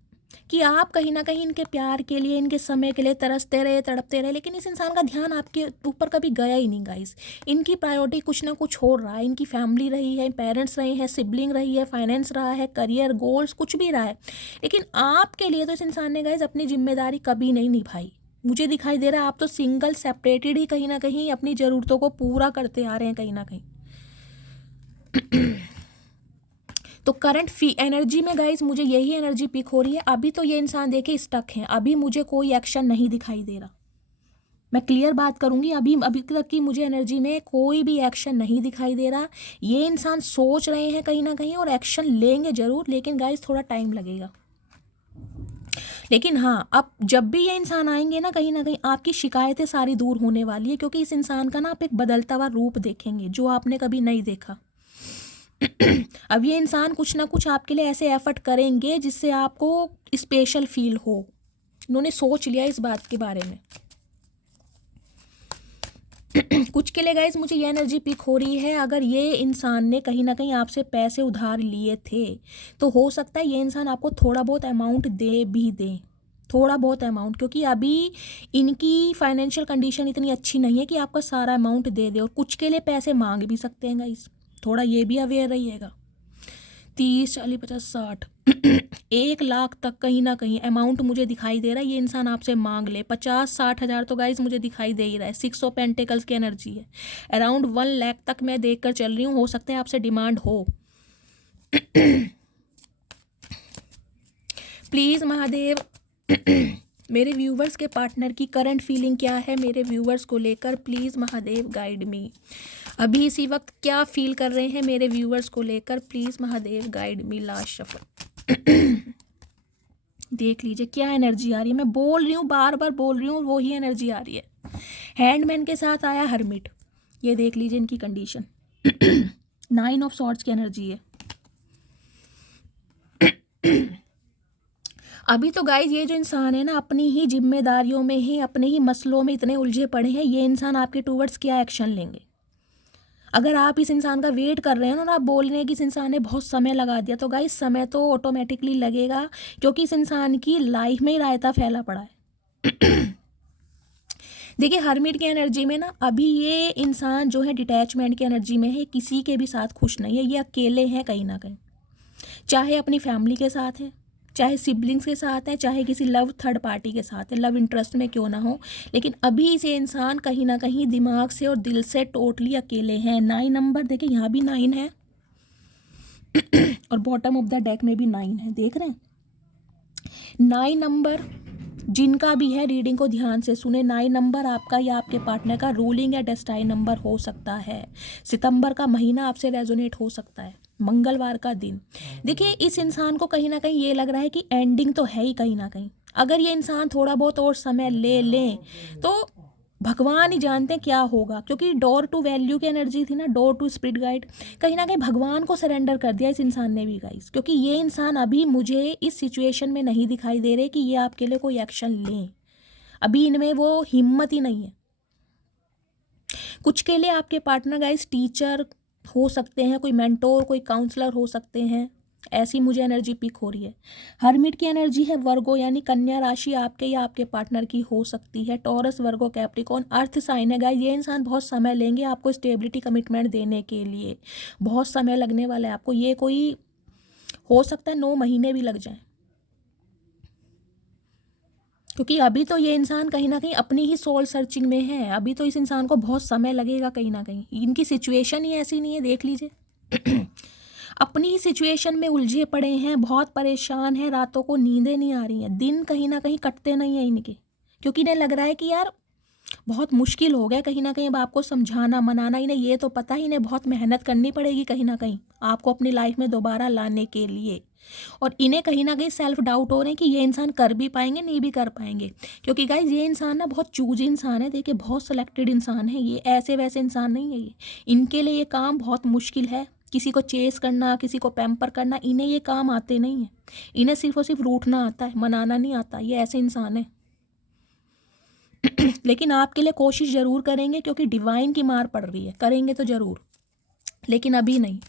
कि आप कहीं ना कहीं इनके प्यार के लिए, इनके समय के लिए तरसते रहे, तड़पते रहे, लेकिन इस इंसान का ध्यान आपके ऊपर कभी गया ही नहीं गाइस। इनकी प्रायोरिटी कुछ ना कुछ हो रहा है, इनकी फैमिली रही है, पेरेंट्स रहे हैं, सिबलिंग रही है, फाइनेंस रहा है, करियर गोल्स कुछ भी रहा है, लेकिन आपके लिए तो इस इंसान ने गाइस अपनी जिम्मेदारी कभी नहीं निभाई। मुझे दिखाई दे रहा है आप तो सिंगल सेपरेटेड ही कहीं ना कहीं अपनी ज़रूरतों को पूरा करते आ रहे हैं कहीं ना कहीं। तो करंट एनर्जी में गाइज मुझे यही एनर्जी पिक हो रही है। अभी तो ये इंसान देखे स्टक हैं, अभी मुझे कोई एक्शन नहीं दिखाई दे रहा। मैं क्लियर बात करूंगी, अभी तक की मुझे एनर्जी में कोई भी एक्शन नहीं दिखाई दे रहा। ये इंसान सोच रहे हैं कहीं ना कहीं और एक्शन लेंगे जरूर, लेकिन गाइज थोड़ा टाइम लगेगा। लेकिन हाँ, अब जब भी ये इंसान आएंगे ना कहीं आपकी शिकायतें सारी दूर होने वाली है, क्योंकि इस इंसान का ना आप एक बदलता हुआ रूप देखेंगे जो आपने कभी नहीं देखा। अब ये इंसान कुछ ना कुछ आपके लिए ऐसे एफर्ट करेंगे जिससे आपको स्पेशल फील हो। इन्होंने सोच लिया इस बात के बारे में। कुछ के लिए गाइस मुझे ये एनर्जी पिक हो रही है, अगर ये इंसान ने कहीं ना कहीं आपसे पैसे उधार लिए थे, तो हो सकता है ये इंसान आपको थोड़ा बहुत अमाउंट दे भी दे, थोड़ा बहुत अमाउंट, क्योंकि अभी इनकी फाइनेंशियल कंडीशन इतनी अच्छी नहीं है कि आपका सारा अमाउंट दे दे। और कुछ के लिए पैसे मांग भी सकते हैं गाइस, थोड़ा ये भी अवेयर रहिएगा। 30, 40, 50, 60 1 लाख तक कहीं ना कहीं अमाउंट मुझे दिखाई दे रहा है ये इंसान आपसे मांग ले। 50-60 हज़ार तो गाइज मुझे दिखाई दे ही रहा है। 6 ऑफ पेंटिकल्स की एनर्जी है, अराउंड 1 लाख तक मैं देख कर चल रही हूँ। हो सकता है आपसे डिमांड हो। प्लीज़ महादेव मेरे व्यूवर्स के पार्टनर की करंट फीलिंग क्या है मेरे व्यूवर्स को लेकर, प्लीज़ महादेव गाइड मी। अभी इसी वक्त क्या फील कर रहे हैं मेरे व्यूवर्स को लेकर, please Mahadev guide me. Last shuffle देख लीजिए क्या एनर्जी आ रही है। मैं बोल रही हूँ, बार बार बोल रही हूँ, वो ही एनर्जी आ रही है। हैंडमैन के साथ आया हर्मिट, ये देख लीजिए इनकी कंडीशन। 9 ऑफ सॉर्ड्स की एनर्जी है। अभी तो गाइज ये जो इंसान है ना, अपनी ही जिम्मेदारियों में ही, अपने ही मसलों में इतने उलझे पड़े हैं। ये इंसान आपके टूवर्ड्स क्या एक्शन लेंगे? अगर आप इस इंसान का वेट कर रहे हैं ना, आप बोल रहे हैं कि इस इंसान ने बहुत समय लगा दिया, तो गाइस समय तो ऑटोमेटिकली लगेगा, क्योंकि इस इंसान की लाइफ में ही रायता फैला पड़ा है। देखिए, हर्मिट की एनर्जी में ना अभी ये इंसान जो है डिटैचमेंट की एनर्जी में है, किसी के भी साथ खुश नहीं है, ये अकेले हैं कहीं ना कहीं। चाहे अपनी फैमिली के साथ है, चाहे सिबलिंग्स के साथ है, चाहे किसी लव थर्ड पार्टी के साथ है, लव इंटरेस्ट में क्यों ना हो, लेकिन अभी से इंसान कहीं ना कहीं दिमाग से और दिल से टोटली अकेले हैं। 9 नंबर देखिए, यहाँ भी 9 है और बॉटम ऑफ द डेक में भी 9 है, देख रहे हैं। 9 नंबर जिनका भी है, रीडिंग को ध्यान से सुने। 9 नंबर आपका या आपके पार्टनर का रूलिंग या डेस्टाइन नंबर हो सकता है। सितंबर का महीना आपसे रेजोनेट हो सकता है, मंगलवार का दिन। देखिए, इस इंसान को कहीं ना कहीं ये लग रहा है कि एंडिंग तो है ही कहीं ना कहीं। अगर ये इंसान थोड़ा बहुत और समय ले लें तो भगवान ही जानते हैं क्या होगा, क्योंकि डोर टू वैल्यू की एनर्जी थी ना, डोर टू स्पिरिट गाइड। कहीं ना कहीं भगवान को सरेंडर कर दिया इस इंसान ने भी गाइस, क्योंकि ये इंसान अभी मुझे इस सिचुएशन में नहीं दिखाई दे रहे कि ये आपके लिए कोई एक्शन लें। अभी इनमें वो हिम्मत ही नहीं है। कुछ के लिए आपके पार्टनर गाइस टीचर हो सकते हैं, कोई मेंटोर, कोई काउंसलर हो सकते हैं, ऐसी मुझे एनर्जी पिक हो रही है। हर्मिट की एनर्जी है, वर्गो यानी कन्या राशि आपके या आपके पार्टनर की हो सकती है। टॉरस, वर्गो, कैप्रिकॉर्न अर्थ साइन है गाइस। ये इंसान बहुत समय लेंगे आपको स्टेबिलिटी कमिटमेंट देने के लिए, बहुत समय लगने वाला है आपको। ये कोई हो सकता है 9 महीने भी लग जाए, क्योंकि अभी तो ये इंसान कहीं ना कहीं अपनी ही सोल सर्चिंग में है। अभी तो इस इंसान को बहुत समय लगेगा कहीं ना कहीं। इनकी सिचुएशन ही ऐसी नहीं है, देख लीजिए। अपनी ही सिचुएशन में उलझे पड़े हैं, बहुत परेशान हैं, रातों को नींदें नहीं आ रही हैं, दिन कहीं ना कहीं कटते नहीं हैं इनके, क्योंकि इन्हें लग रहा है कि यार बहुत मुश्किल हो गया कहीं ना कहीं अब आपको समझाना मनाना। इन्हें ये तो पता ही, इन्हें बहुत मेहनत करनी पड़ेगी कहीं ना कहीं आपको अपनी लाइफ में दोबारा लाने के लिए। और इन्हें कहीं ना कहीं सेल्फ डाउट हो रहे हैं कि ये इंसान कर भी पाएंगे, नहीं भी कर पाएंगे, क्योंकि गाइज ये इंसान ना बहुत चूज इंसान है। देखिए, बहुत सिलेक्टेड इंसान है ये, ऐसे वैसे इंसान नहीं है ये। इनके लिए ये काम बहुत मुश्किल है। किसी को चेस करना, किसी को पैम्पर करना, इन्हें ये काम आते नहीं है। इन्हें सिर्फ और सिर्फ रूठना आता है, मनाना नहीं आता। ये ऐसे इंसान है। लेकिन आपके लिए कोशिश ज़रूर करेंगे, क्योंकि डिवाइन की मार पड़ रही है, करेंगे तो ज़रूर, लेकिन अभी नहीं।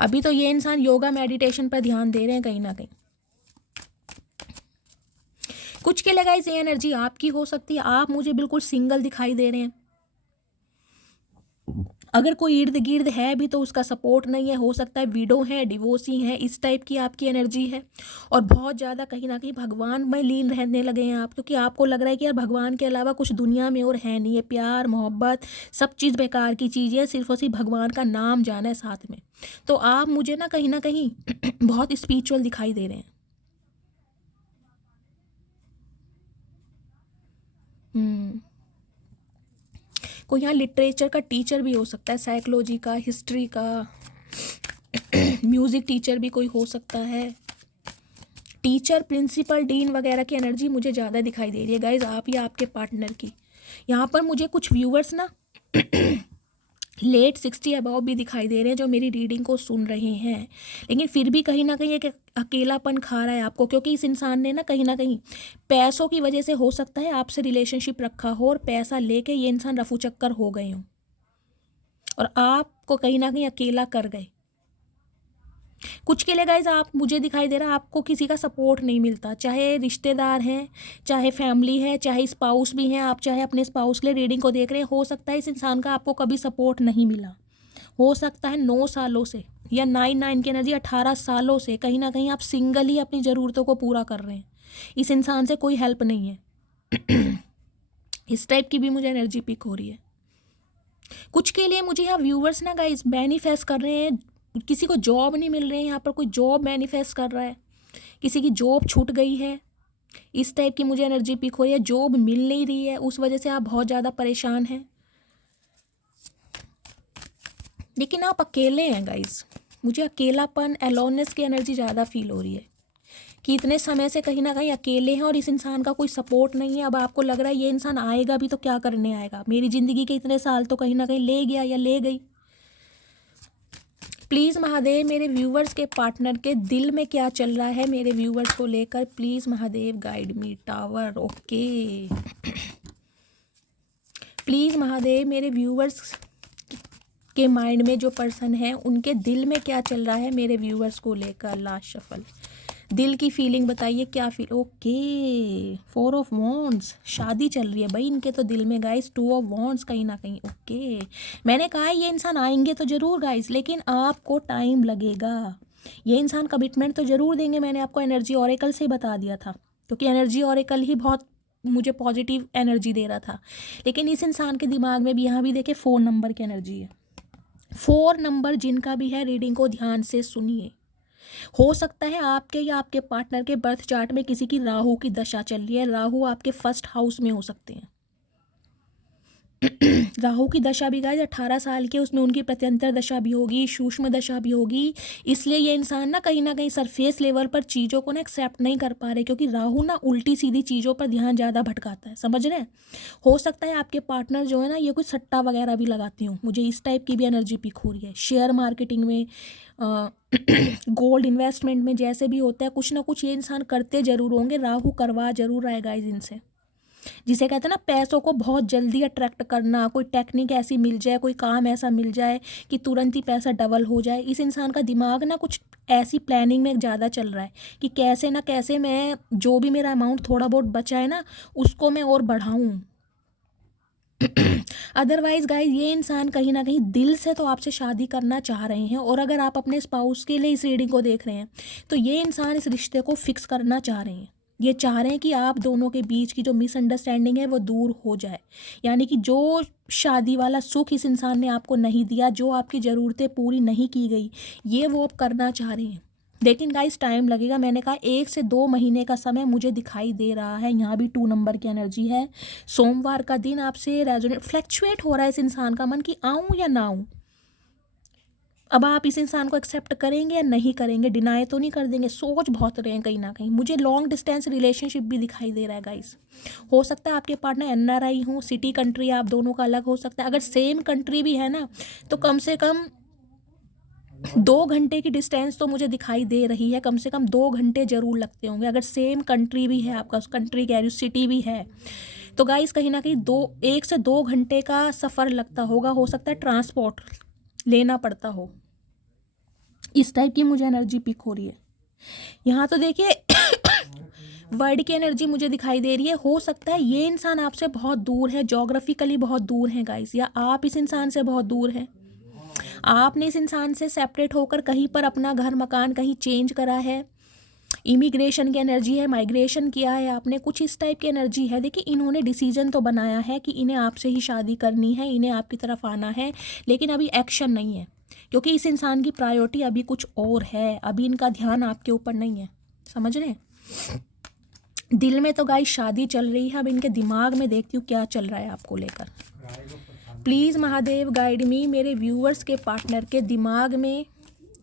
अभी तो ये इंसान योगा मेडिटेशन पर ध्यान दे रहे हैं कहीं ना कहीं। कुछ के लिए गाइस ये एनर्जी आपकी हो सकती है। आप मुझे बिल्कुल सिंगल दिखाई दे रहे हैं। अगर कोई इर्द गिर्द है भी तो उसका सपोर्ट नहीं है, हो सकता है विडो है, डिवोर्सी है, इस टाइप की आपकी एनर्जी है। और बहुत ज़्यादा कहीं ना कहीं भगवान में लीन रहने लगे हैं आप, क्योंकि आपको लग रहा है कि यार भगवान के अलावा कुछ दुनिया में और है नहीं है। प्यार, मोहब्बत, सब चीज़ बेकार की चीज़ है, सिर्फ और सिर्फ भगवान का नाम जाना है साथ में। तो आप मुझे ना कहीं बहुत स्पिरिचुअल दिखाई दे रहे हैं। कोई यहाँ लिटरेचर का टीचर भी हो सकता है, साइकोलॉजी का, हिस्ट्री का, म्यूज़िक टीचर भी कोई हो सकता है। टीचर, प्रिंसिपल, डीन वगैरह की एनर्जी मुझे ज़्यादा दिखाई दे रही है गाइज, आप या आपके पार्टनर की। यहाँ पर मुझे कुछ व्यूवर्स ना लेट 60 अबाव भी दिखाई दे रहे हैं जो मेरी रीडिंग को सुन रहे हैं, लेकिन फिर भी कहीं ना कहीं एक अकेलापन खा रहा है आपको, क्योंकि इस इंसान ने ना कहीं पैसों की वजह से हो सकता है आपसे रिलेशनशिप रखा हो और पैसा लेके ये इंसान रफू चक्कर हो गए हों और आपको कहीं ना कहीं अकेला कर गए। कुछ के लिए गाइज आप मुझे दिखाई दे रहा है आपको किसी का सपोर्ट नहीं मिलता, चाहे रिश्तेदार हैं, चाहे फैमिली है, चाहे स्पाउस भी हैं। आप चाहे अपने स्पाउस के लिए रीडिंग को देख रहे हैं, हो सकता है इस इंसान का आपको कभी सपोर्ट नहीं मिला। हो सकता है 9 सालों से या 9 की एनर्जी 18 सालों से कहीं ना कहीं आप सिंगल ही अपनी ज़रूरतों को पूरा कर रहे हैं। इस इंसान से कोई हेल्प नहीं है। इस टाइप की भी मुझे एनर्जी पिक हो रही है। कुछ के लिए मुझे यहाँ व्यूवर्स ना गाइज मैनिफेस्ट कर रहे हैं, किसी को जॉब नहीं मिल रही है, यहाँ पर कोई जॉब मैनिफेस्ट कर रहा है, किसी की जॉब छूट गई है, इस टाइप की मुझे एनर्जी पिक हो रही है। जॉब मिल नहीं रही है, उस वजह से आप बहुत ज़्यादा परेशान हैं, लेकिन आप अकेले हैं गाइज। मुझे अकेलापन, एलोननेस की एनर्जी ज़्यादा फील हो रही है कि इतने समय से कहीं ना कहीं अकेले हैं और इस इंसान का कोई सपोर्ट नहीं है। अब आपको लग रहा है ये इंसान आएगा भी तो क्या करने आएगा, मेरी ज़िंदगी के इतने साल तो कहीं ना कहीं ले गया या ले गई। प्लीज़ महादेव, मेरे व्यूवर्स के पार्टनर के दिल में क्या चल रहा है मेरे व्यूवर्स को लेकर, please Mahadev guide me. Tower, okay. Please Mahadev, मेरे व्यूवर्स के माइंड में जो पर्सन है उनके दिल में क्या चल रहा है मेरे व्यूवर्स को लेकर। लास्ट शफल, दिल की फीलिंग बताइए, क्या फील। ओके, 4 ऑफ वॉन्ड्स, शादी चल रही है भाई इनके तो दिल में गाइस। 2 ऑफ वॉन्ड्स कहीं ना कहीं। ओके, मैंने कहा ये इंसान आएंगे तो ज़रूर गाइस, लेकिन आपको टाइम लगेगा। ये इंसान कमिटमेंट तो ज़रूर देंगे, मैंने आपको एनर्जी ऑरेकल से ही बता दिया था, क्योंकि एनर्जी ऑरेकल ही बहुत मुझे पॉजिटिव एनर्जी दे रहा था। लेकिन इस इंसान के दिमाग में भी, यहाँ भी देखिए 4 नंबर की एनर्जी है। 4 नंबर जिनका भी है, रीडिंग को ध्यान से सुनिए। हो सकता है आपके या आपके पार्टनर के बर्थ चार्ट में किसी की राहु की दशा चल रही है। राहु आपके फर्स्ट हाउस में हो सकते हैं। राहु की दशा भी गाइस 18 साल के, उसमें उनकी प्रत्यंतर दशा भी होगी, सूक्ष्म दशा भी होगी। इसलिए ये इंसान ना कहीं सरफेस लेवल पर चीज़ों को ना एक्सेप्ट नहीं कर पा रहे, क्योंकि राहु ना उल्टी सीधी चीज़ों पर ध्यान ज़्यादा भटकाता है, समझ रहे हैं। हो सकता है आपके पार्टनर जो है ना, ये कुछ सट्टा वगैरह भी लगाती हूँ, मुझे इस टाइप की भी एनर्जी पिक हो रही है। शेयर मार्केटिंग में, गोल्ड इन्वेस्टमेंट में, जैसे भी होता है कुछ ना कुछ ये इंसान करते ज़रूर होंगे। राहु करवा ज़रूर आएगा इनसे, जिसे कहते हैं ना पैसों को बहुत जल्दी अट्रैक्ट करना। कोई टेक्निक ऐसी मिल जाए, कोई काम ऐसा मिल जाए कि तुरंत ही पैसा डबल हो जाए। इस इंसान का दिमाग ना कुछ ऐसी प्लानिंग में ज़्यादा चल रहा है कि कैसे ना कैसे मैं जो भी मेरा अमाउंट थोड़ा बहुत बचा है ना, उसको मैं और बढ़ाऊँ। अदरवाइज गाइज ये इंसान कहीं ना कहीं दिल से तो आपसे शादी करना चाह रहे हैं, और अगर आप अपने स्पाउस के लिए इस रीडिंग को देख रहे हैं तो ये इंसान इस रिश्ते को फिक्स करना चाह रहे हैं। ये चाह रहे हैं कि आप दोनों के बीच की जो मिसअंडरस्टैंडिंग है वो दूर हो जाए, यानी कि जो शादी वाला सुख इस इंसान ने आपको नहीं दिया, जो आपकी ज़रूरतें पूरी नहीं की गई, ये वो अब करना चाह रहे हैं। लेकिन गाइस टाइम लगेगा, मैंने कहा 1 से 2 महीने का समय मुझे दिखाई दे रहा है। यहाँ भी 2 नंबर की एनर्जी है। सोमवार का दिन आपसे रेजोनेट फ्लैक्चुएट हो रहा है इस इंसान का मन कि आऊँ या ना आऊँ। अब आप इस इंसान को एक्सेप्ट करेंगे या नहीं करेंगे, डिनाई तो नहीं कर देंगे, सोच बहुत रहे हैं कहीं ना कहीं। मुझे लॉन्ग डिस्टेंस रिलेशनशिप भी दिखाई दे रहा है गाइस। हो सकता है आपके पार्टनर एनआरआई हो, सिटी कंट्री आप दोनों का अलग हो सकता है। अगर सेम कंट्री भी है ना, तो कम से कम 2 घंटे की डिस्टेंस तो मुझे दिखाई दे रही है। कम से कम 2 घंटे जरूर लगते होंगे। अगर सेम कंट्री भी है आपका, उस कंट्री कह रही हूँ, सिटी भी है, तो गाइस कहीं ना कहीं 1 से 2 घंटे का सफ़र लगता होगा। हो सकता है ट्रांसपोर्ट लेना पड़ता हो। इस टाइप की मुझे एनर्जी पिक हो रही है। यहाँ तो देखिए वर्ड की एनर्जी मुझे दिखाई दे रही है। हो सकता है ये इंसान आपसे बहुत दूर है, जोग्राफिकली बहुत दूर है गाइस, या आप इस इंसान से बहुत दूर हैं। आपने इस इंसान से सेपरेट होकर कहीं पर अपना घर मकान कहीं चेंज करा है। इमिग्रेशन की एनर्जी है, माइग्रेशन किया है आपने, कुछ इस टाइप की एनर्जी है। देखिए इन्होंने डिसीजन तो बनाया है कि इन्हें आपसे ही शादी करनी है, इन्हें आपकी तरफ आना है, लेकिन अभी एक्शन नहीं है, क्योंकि इस इंसान की प्रायोरिटी अभी कुछ और है। अभी इनका ध्यान आपके ऊपर नहीं है, समझ रहे हैं। दिल में तो गाइस शादी चल रही है, अब इनके दिमाग में देखती हूँ क्या चल रहा है आपको लेकर। प्लीज़ महादेव गाइड मी, मेरे व्यूअर्स के पार्टनर के दिमाग में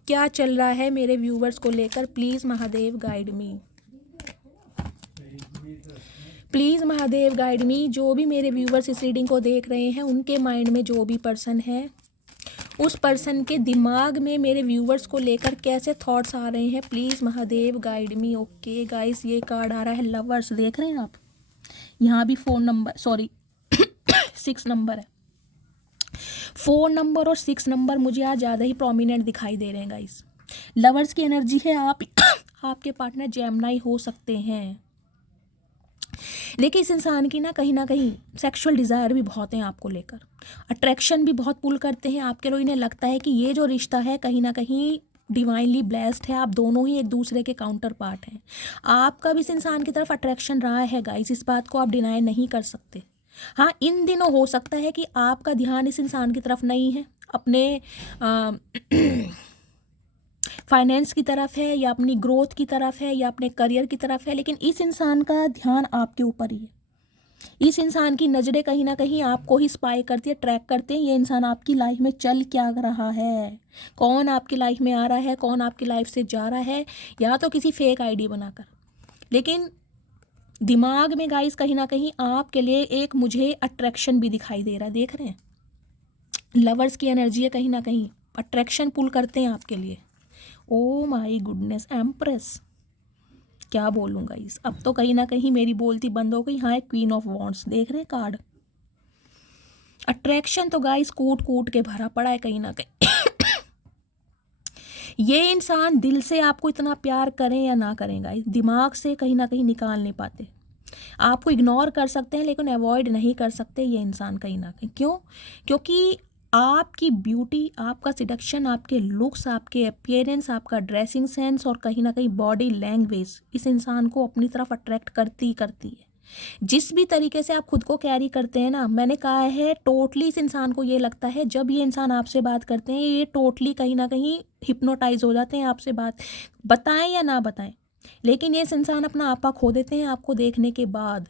क्या चल रहा है मेरे व्यूअर्स को लेकर। Please Mahadev guide me, please Mahadev guide मी। जो भी मेरे व्यूअर्स इस रीडिंग को देख रहे हैं, उनके माइंड में जो भी पर्सन है, उस पर्सन के दिमाग में मेरे व्यूअर्स को लेकर कैसे थॉट्स आ रहे हैं, please Mahadev guide me. Okay guys, ये कार्ड आ रहा है लवर्स, देख रहे हैं आप। यहाँ भी 4 नंबर, सॉरी 6 नंबर है। 4 नंबर और 6 नंबर मुझे आज ज़्यादा ही प्रोमिनेंट दिखाई दे रहे हैं गाइस। लवर्स की एनर्जी है। आप आपके पार्टनर जेमिनी हो सकते हैं। देखिए इस इंसान की ना कहीं सेक्सुअल डिज़ायर भी बहुत है आपको लेकर, अट्रैक्शन भी बहुत पुल करते हैं आपके लोग। इन्हें लगता है कि ये जो रिश्ता है कहीं ना कहीं डिवाइनली ब्लेस्ड है, आप दोनों ही एक दूसरे के काउंटर पार्ट हैं। आपका भी इस इंसान की तरफ अट्रैक्शन रहा है गाइस, इस बात को आप डिनाई नहीं कर सकते। हाँ, इन दिनों हो सकता है कि आपका ध्यान इस इंसान की तरफ नहीं है, अपने फाइनेंस की तरफ है, या अपनी ग्रोथ की तरफ है, या अपने करियर की तरफ है, लेकिन इस इंसान का ध्यान आपके ऊपर ही है। इस इंसान की नज़रें कहीं ना कहीं आपको ही स्पाई करती है, ट्रैक करते हैं। ये इंसान आपकी लाइफ में चल क्या रहा है, कौन आपकी लाइफ में आ रहा है, कौन आपकी लाइफ से जा रहा है, या तो किसी फेक आईडी बनाकर। लेकिन दिमाग में गाइस कहीं ना कहीं आपके लिए एक मुझे अट्रैक्शन भी दिखाई दे रहा है, देख रहे हैं। लवर्स की एनर्जी है, कहीं ना कहीं अट्रैक्शन पुल करते हैं आपके लिए। ओ माई गुडनेस, एम्प्रेस, क्या बोलूँ गाइस, अब तो कहीं ना कहीं मेरी बोलती बंद हो गई। हाँ, क्वीन ऑफ वॉन्ड्स देख रहे हैं कार्ड। अट्रैक्शन तो गाइस कूट कूट के भरा पड़ा है कहीं ना कहीं। ये इंसान दिल से आपको इतना प्यार करें या ना करें गाइस, दिमाग से कहीं ना कहीं निकाल नहीं पाते। आपको इग्नोर कर सकते हैं लेकिन अवॉइड नहीं कर सकते ये इंसान कहीं ना कहीं। क्यों? क्योंकि आपकी ब्यूटी, आपका सिडक्शन, आपके लुक्स, आपके अपीयरेंस, आपका ड्रेसिंग सेंस और कहीं ना कहीं बॉडी लैंग्वेज इस इंसान को अपनी तरफ अट्रैक्ट करती ही करती है। जिस भी तरीके से आप खुद को कैरी करते हैं ना, मैंने कहा है टोटली इस इंसान को ये लगता है, जब ये इंसान आपसे बात करते हैं ये टोटली कहीं ना कहीं हिप्नोटाइज हो जाते हैं आपसे बात, बताएं या ना बताएं, लेकिन ये इस इंसान अपना आपा खो देते हैं आपको देखने के बाद।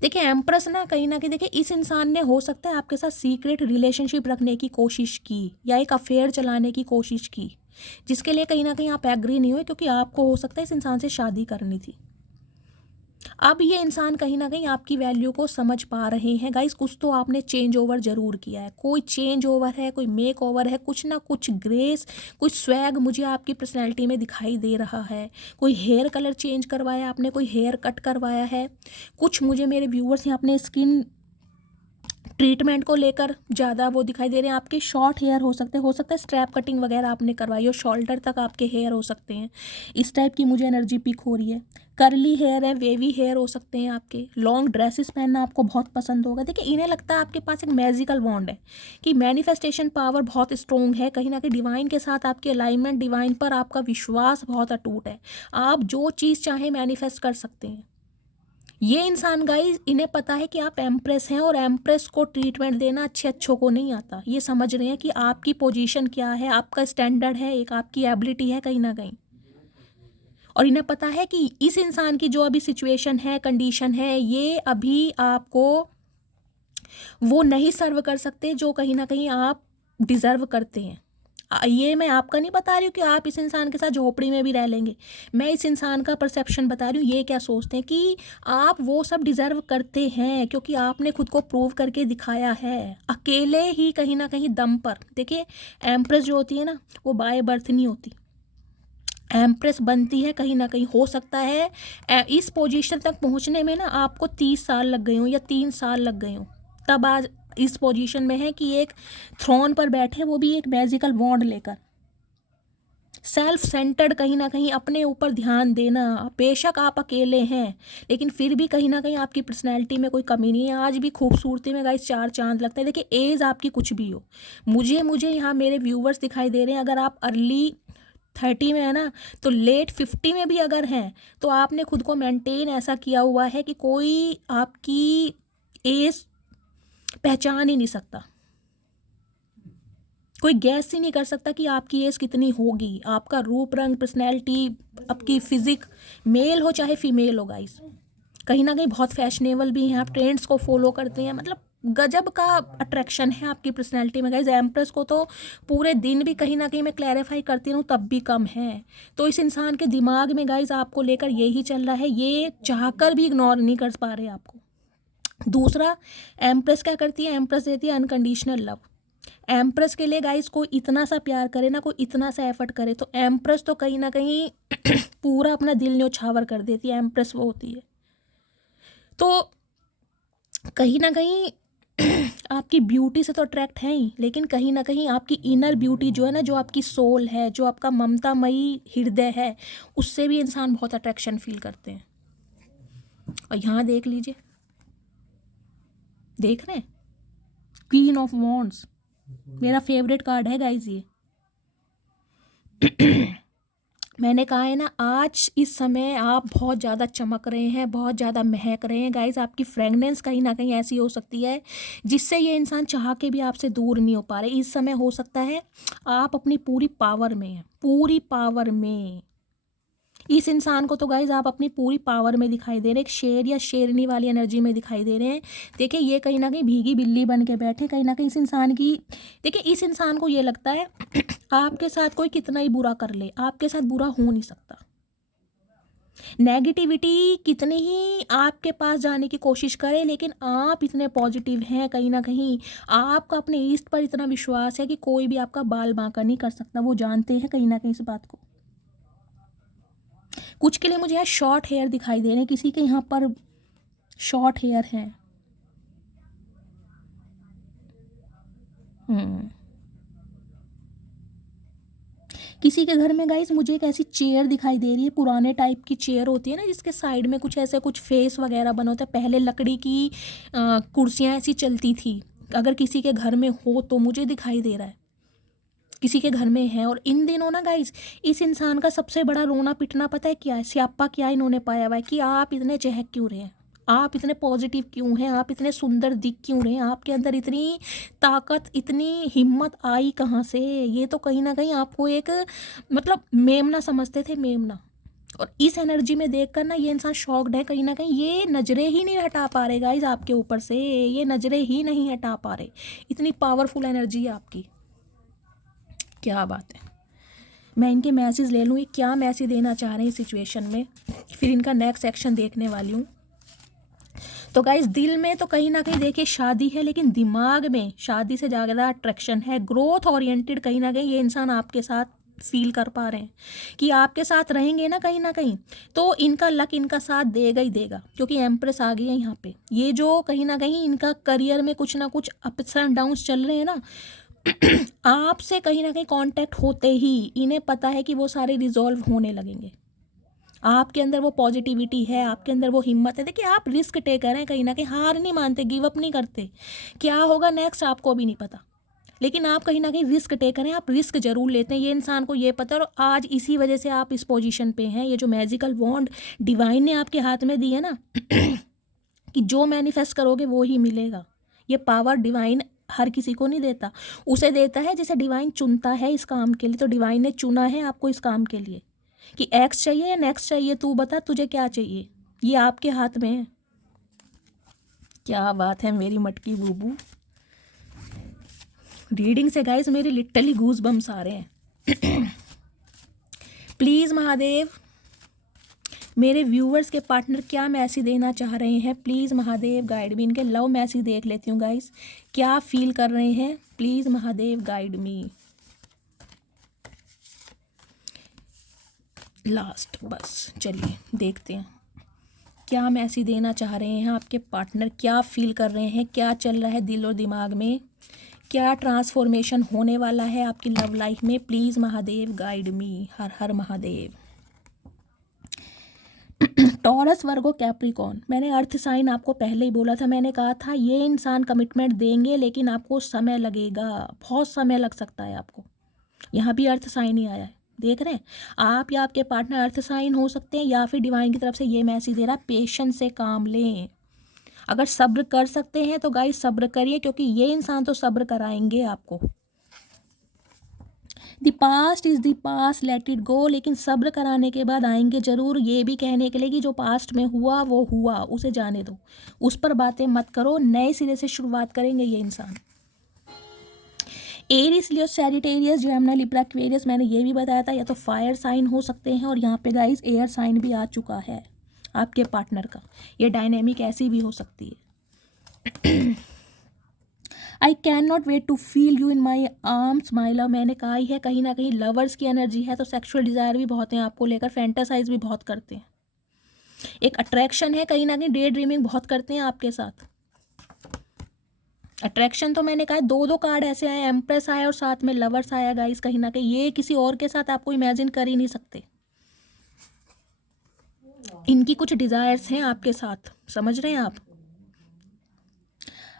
देखिए एम्प्रेस ना कहीं देखिए इस इंसान ने हो सकता है आपके साथ सीक्रेट रिलेशनशिप रखने की कोशिश की या एक अफेयर चलाने की कोशिश की, जिसके लिए कहीं ना कहीं आप एग्री नहीं हुए, क्योंकि आपको हो सकता है इस इंसान से शादी करनी थी। अब ये इंसान कहीं ना कहीं आपकी वैल्यू को समझ पा रहे हैं गाइस, कुछ तो आपने चेंज ओवर ज़रूर किया है, कोई चेंज ओवर है, कोई मेक ओवर है, कुछ ना कुछ ग्रेस, कुछ स्वैग मुझे आपकी पर्सनैलिटी में दिखाई दे रहा है। कोई हेयर कलर चेंज करवाया आपने, कोई हेयर कट करवाया है, कुछ मुझे मेरे व्यूअर्स यहाँ अपने स्किन ट्रीटमेंट को लेकर ज़्यादा वो दिखाई दे रहे हैं। आपके शॉर्ट हेयर हो सकते हैं स्ट्रैप कटिंग वगैरह आपने करवाई हो, शोल्डर तक आपके हेयर हो सकते हैं, इस टाइप की मुझे एनर्जी पिक हो रही है। करली हेयर है, वेवी हेयर हो सकते हैं आपके, लॉन्ग ड्रेसेस पहनना आपको बहुत पसंद होगा। देखिए इन्हें लगता है आपके पास एक मैजिकल वॉन्ड है कि मैनिफेस्टेशन पावर बहुत स्ट्रॉन्ग है, कहीं ना कहीं डिवाइन के साथ आपकी अलाइनमेंट, डिवाइन पर आपका विश्वास बहुत अटूट है, आप जो चीज़ चाहें मैनिफेस्ट कर सकते हैं। ये इंसान गाइस इन्हें पता है कि आप एम्प्रेस हैं और एम्प्रेस को ट्रीटमेंट देना अच्छों को नहीं आता। ये समझ रहे हैं कि आपकी पोजीशन क्या है, आपका स्टैंडर्ड है, एक आपकी एबिलिटी है कहीं ना कहीं, और इन्हें पता है कि इस इंसान की जो अभी सिचुएशन है, कंडीशन है, ये अभी आपको वो नहीं सर्व कर सकते जो कहीं ना कहीं आप डिज़र्व करते हैं। ये मैं आपका नहीं बता रही हूँ कि आप इस इंसान के साथ झोपड़ी में भी रह लेंगे, मैं इस इंसान का परसेप्शन बता रही हूँ, ये क्या सोचते हैं कि आप वो सब डिज़र्व करते हैं, क्योंकि आपने खुद को प्रूव करके दिखाया है अकेले ही कहीं ना कहीं दम पर। देखिए एम्प्रेस जो होती है ना, वो बाय बर्थ नहीं होती, एम्प्रेस बनती है कहीं ना कहीं, हो सकता है इस पोजीशन तक पहुंचने में ना आपको 30 साल लग गए हों या 3 साल लग गए हों, तब आज इस पोजीशन में है कि एक थ्रोन पर बैठे, वो भी एक मैजिकल वॉन्ड लेकर। सेल्फ सेंटर्ड कहीं ना कहीं अपने ऊपर ध्यान देना, बेशक आप अकेले हैं लेकिन फिर भी कहीं ना कहीं आपकी पर्सनैलिटी में कोई कमी नहीं है, आज भी खूबसूरती में गाइस 4 चांद लगता है। देखिए एज आपकी कुछ भी हो, मुझे यहाँ मेरे व्यूवर्स दिखाई दे रहे हैं, अगर आप अर्ली 30 में है ना, तो लेट 50 में भी अगर हैं तो आपने खुद को मेंटेन ऐसा किया हुआ है कि कोई आपकी एज पहचान ही नहीं सकता, कोई गैस ही नहीं कर सकता कि आपकी एज कितनी होगी। आपका रूप रंग, पर्सनैलिटी, आपकी फिजिक, मेल हो चाहे फीमेल हो गाइस, कहीं ना कहीं बहुत फैशनेबल भी हैं, आप ट्रेंड्स को फॉलो करते हैं, मतलब गजब का अट्रैक्शन है आपकी पर्सनैलिटी में गाइज। एम्प्रेस को तो पूरे दिन भी कहीं ना कहीं मैं क्लैरिफाई करती हूँ तब भी कम है। तो इस इंसान के दिमाग में गाइज आपको लेकर यही चल रहा है, ये चाहकर भी इग्नोर नहीं कर पा रहे आपको। दूसरा, एम्प्रेस क्या करती है, एम्प्रेस देती है अनकंडीशनल लव। एम्प्रेस के लिए गाइस कोई इतना सा प्यार करे ना, कोई इतना सा एफर्ट करे, तो एम्प्रेस तो कहीं ना कहीं पूरा अपना दिल न्योछावर कर देती है, एम्प्रेस वो होती है। तो कहीं ना कहीं आपकी ब्यूटी से तो अट्रैक्ट है ही, लेकिन कहीं ना कहीं आपकी इनर ब्यूटी जो है ना, जो आपकी सोल है, जो आपका ममतामयी हृदय है, उससे भी इंसान बहुत अट्रैक्शन फील करते हैं। और यहाँ देख लीजिए, देख रहे हैं, क्वीन ऑफ वॉन्ड्स मेरा फेवरेट कार्ड है गाइज ये। मैंने कहा है ना, आज इस समय आप बहुत ज़्यादा चमक रहे हैं, बहुत ज़्यादा महक रहे हैं गाइज, आपकी फ्रेगनेंस कहीं ना कहीं ऐसी हो सकती है जिससे ये इंसान चाह के भी आपसे दूर नहीं हो पा रहे। इस समय हो सकता है आप अपनी पूरी पावर में हैं, पूरी पावर में। इस इंसान को तो गाइज आप अपनी पूरी पावर में दिखाई दे रहे हैं, एक शेर या शेरनी वाली एनर्जी में दिखाई दे रहे हैं। देखिए ये कहीं ना कहीं भीगी बिल्ली बन के बैठे, कहीं ना कहीं इस इंसान की, देखिए इस इंसान को ये लगता है आपके साथ कोई कितना ही बुरा कर ले, आपके साथ बुरा हो नहीं सकता। नेगेटिविटी कितनी ही आपके पास जाने की कोशिश करे, लेकिन आप इतने पॉजिटिव हैं, कहीं ना कहीं आपका अपने ईस्ट पर इतना विश्वास है कि कोई भी आपका बाल बांका नहीं कर सकता। वो जानते हैं कहीं ना कहीं इस बात को। कुछ के लिए मुझे यहाँ शॉर्ट हेयर दिखाई दे रहे हैं, किसी के यहाँ पर शॉर्ट हेयर है। किसी के घर में गाइस मुझे एक ऐसी चेयर दिखाई दे रही है, पुराने टाइप की चेयर होती है ना, जिसके साइड में कुछ ऐसे कुछ फेस वगैरह बने होते हैं। पहले लकड़ी की कुर्सियाँ ऐसी चलती थी, अगर किसी के घर में हो तो मुझे दिखाई दे रहा है किसी के घर में है। और इन दिनों ना गाइस, इस इंसान का सबसे बड़ा रोना पिटना पता है क्या है? स्यापा क्या इन्होंने पाया हुआ है कि आप इतने चहक क्यों रहे हैं, आप इतने पॉजिटिव क्यों हैं, आप इतने सुंदर दिख क्यों रहे हैं, आपके अंदर इतनी ताकत इतनी हिम्मत आई कहाँ से? ये तो कहीं ना कहीं आपको एक मतलब मेमना समझते थे, मेमना। और इस एनर्जी में देखकर ना ये इंसान शॉक्ड है कहीं ना कहीं। ये नज़रें ही नहीं हटा पा रहे गाइस आपके ऊपर से, ये नज़रें ही नहीं हटा पा रहे। इतनी पावरफुल एनर्जी है आपकी, क्या बात है। मैं इनके मैसेज ले लूँ, ये क्या मैसेज देना चाह रहे हैं इस सिचुएशन में, फिर इनका नेक्स्ट एक्शन देखने वाली हूँ। तो गाइस दिल में तो कहीं ना कहीं देखिए शादी है, लेकिन दिमाग में शादी से ज़्यादा अट्रैक्शन है, ग्रोथ ओरिएंटेड कहीं ना कहीं ये इंसान आपके साथ फील कर पा रहे हैं कि आपके साथ रहेंगे ना कहीं तो इनका लक इनका साथ देगा ही देगा, क्योंकि एम्प्रेस आ गई है यहाँ पे। ये जो कहीं ना कहीं इनका करियर में कुछ ना कुछ अप्स एंड डाउन्स चल रहे हैं ना, आपसे कहीं ना कहीं कांटेक्ट होते ही इन्हें पता है कि वो सारे रिजॉल्व होने लगेंगे। आपके अंदर वो पॉजिटिविटी है, आपके अंदर वो हिम्मत है। देखिए आप रिस्क टेकर हैं कहीं ना कहीं, हार नहीं मानते, गिव अप नहीं करते। क्या होगा नेक्स्ट आपको भी नहीं पता, लेकिन आप कहीं ना कहीं रिस्क टेकर हैं, आप रिस्क जरूर लेते हैं, ये इंसान को ये पता है। और आज इसी वजह से आप इस पोजीशन पे हैं। ये जो मैजिकल वॉन्ड डिवाइन ने आपके हाथ में दी है ना कि जो मैनिफेस्ट करोगे वो ही मिलेगा। ये पावर डिवाइन हर किसी को नहीं देता, उसे देता है जिसे डिवाइन चुनता है इस काम के लिए। तो डिवाइन ने चुना है आपको इस काम के लिए कि एक्स चाहिए या नेक्स्ट चाहिए, तू बता तुझे क्या चाहिए, ये आपके हाथ में है। क्या बात है मेरी मटकी बूबू। रीडिंग से गाइस मेरे लिटरली गूज बम्स आ रहे हैं। प्लीज़ महादेव, मेरे व्यूअर्स के पार्टनर क्या मैसेज देना चाह रहे हैं, प्लीज़ महादेव गाइड मी। इनके लव मैसेज देख लेती हूँ गाइस, क्या फील कर रहे हैं, please Mahadev guide me. Last बस चलिए देखते हैं क्या मैसेज देना चाह रहे हैं आपके पार्टनर, क्या फील कर रहे हैं, क्या चल रहा है दिल और दिमाग में, क्या ट्रांसफॉर्मेशन होने वाला है आपकी लव लाइफ में। प्लीज़ महादेव गाइड मी। हर हर महादेव। टॉरस वर्गो कैप्रिकॉर्न, मैंने अर्थ साइन आपको पहले ही बोला था, मैंने कहा था ये इंसान कमिटमेंट देंगे लेकिन आपको समय लगेगा, बहुत समय लग सकता है आपको। यहाँ भी अर्थ साइन ही आया है, देख रहे हैं आप या आपके पार्टनर अर्थ साइन हो सकते हैं, या फिर डिवाइन की तरफ से ये मैसेज दे रहा है पेशेंस से काम लें। अगर सब्र कर सकते हैं तो गाइस सब्र करिए, क्योंकि ये इंसान तो सब्र कराएंगे आपको। The past is the past, let it go. लेकिन सब्र कराने के बाद आएंगे ज़रूर, ये भी कहने के लिए कि जो पास्ट में हुआ वो हुआ, उसे जाने दो, उस पर बातें मत करो, नए सिरे से शुरुआत करेंगे ये इंसान। एरिस, लियो, सैजिटेरियस, जेमिनी, लिब्रा, एक्वेरियस, मैंने ये भी बताया था, या तो फायर साइन हो सकते हैं, और यहाँ पे गाइस एयर साइन भी आ चुका है आपके पार्टनर का। ये डायनेमिक ऐसी भी हो सकती है। I can not wait to feel you in my arms my love, मैंने कहा ही है कहीं ना कहीं लवर्स की एनर्जी है, तो सेक्सुअल डिज़ायर भी बहुत है आपको लेकर, फैंटासाइज भी बहुत करते हैं, एक अट्रैक्शन है कहीं ना कहीं, डे ड्रीमिंग बहुत करते हैं आपके साथ। अट्रैक्शन तो मैंने कहा दो दो कार्ड ऐसे आए, एम्प्रेस आया और साथ में लवर्स आया गाइस, कहीं ना कहीं ये किसी और के साथ आपको इमेजिन कर ही नहीं सकते। इनकी कुछ डिज़ायर्स हैं आपके साथ, समझ रहे हैं आप।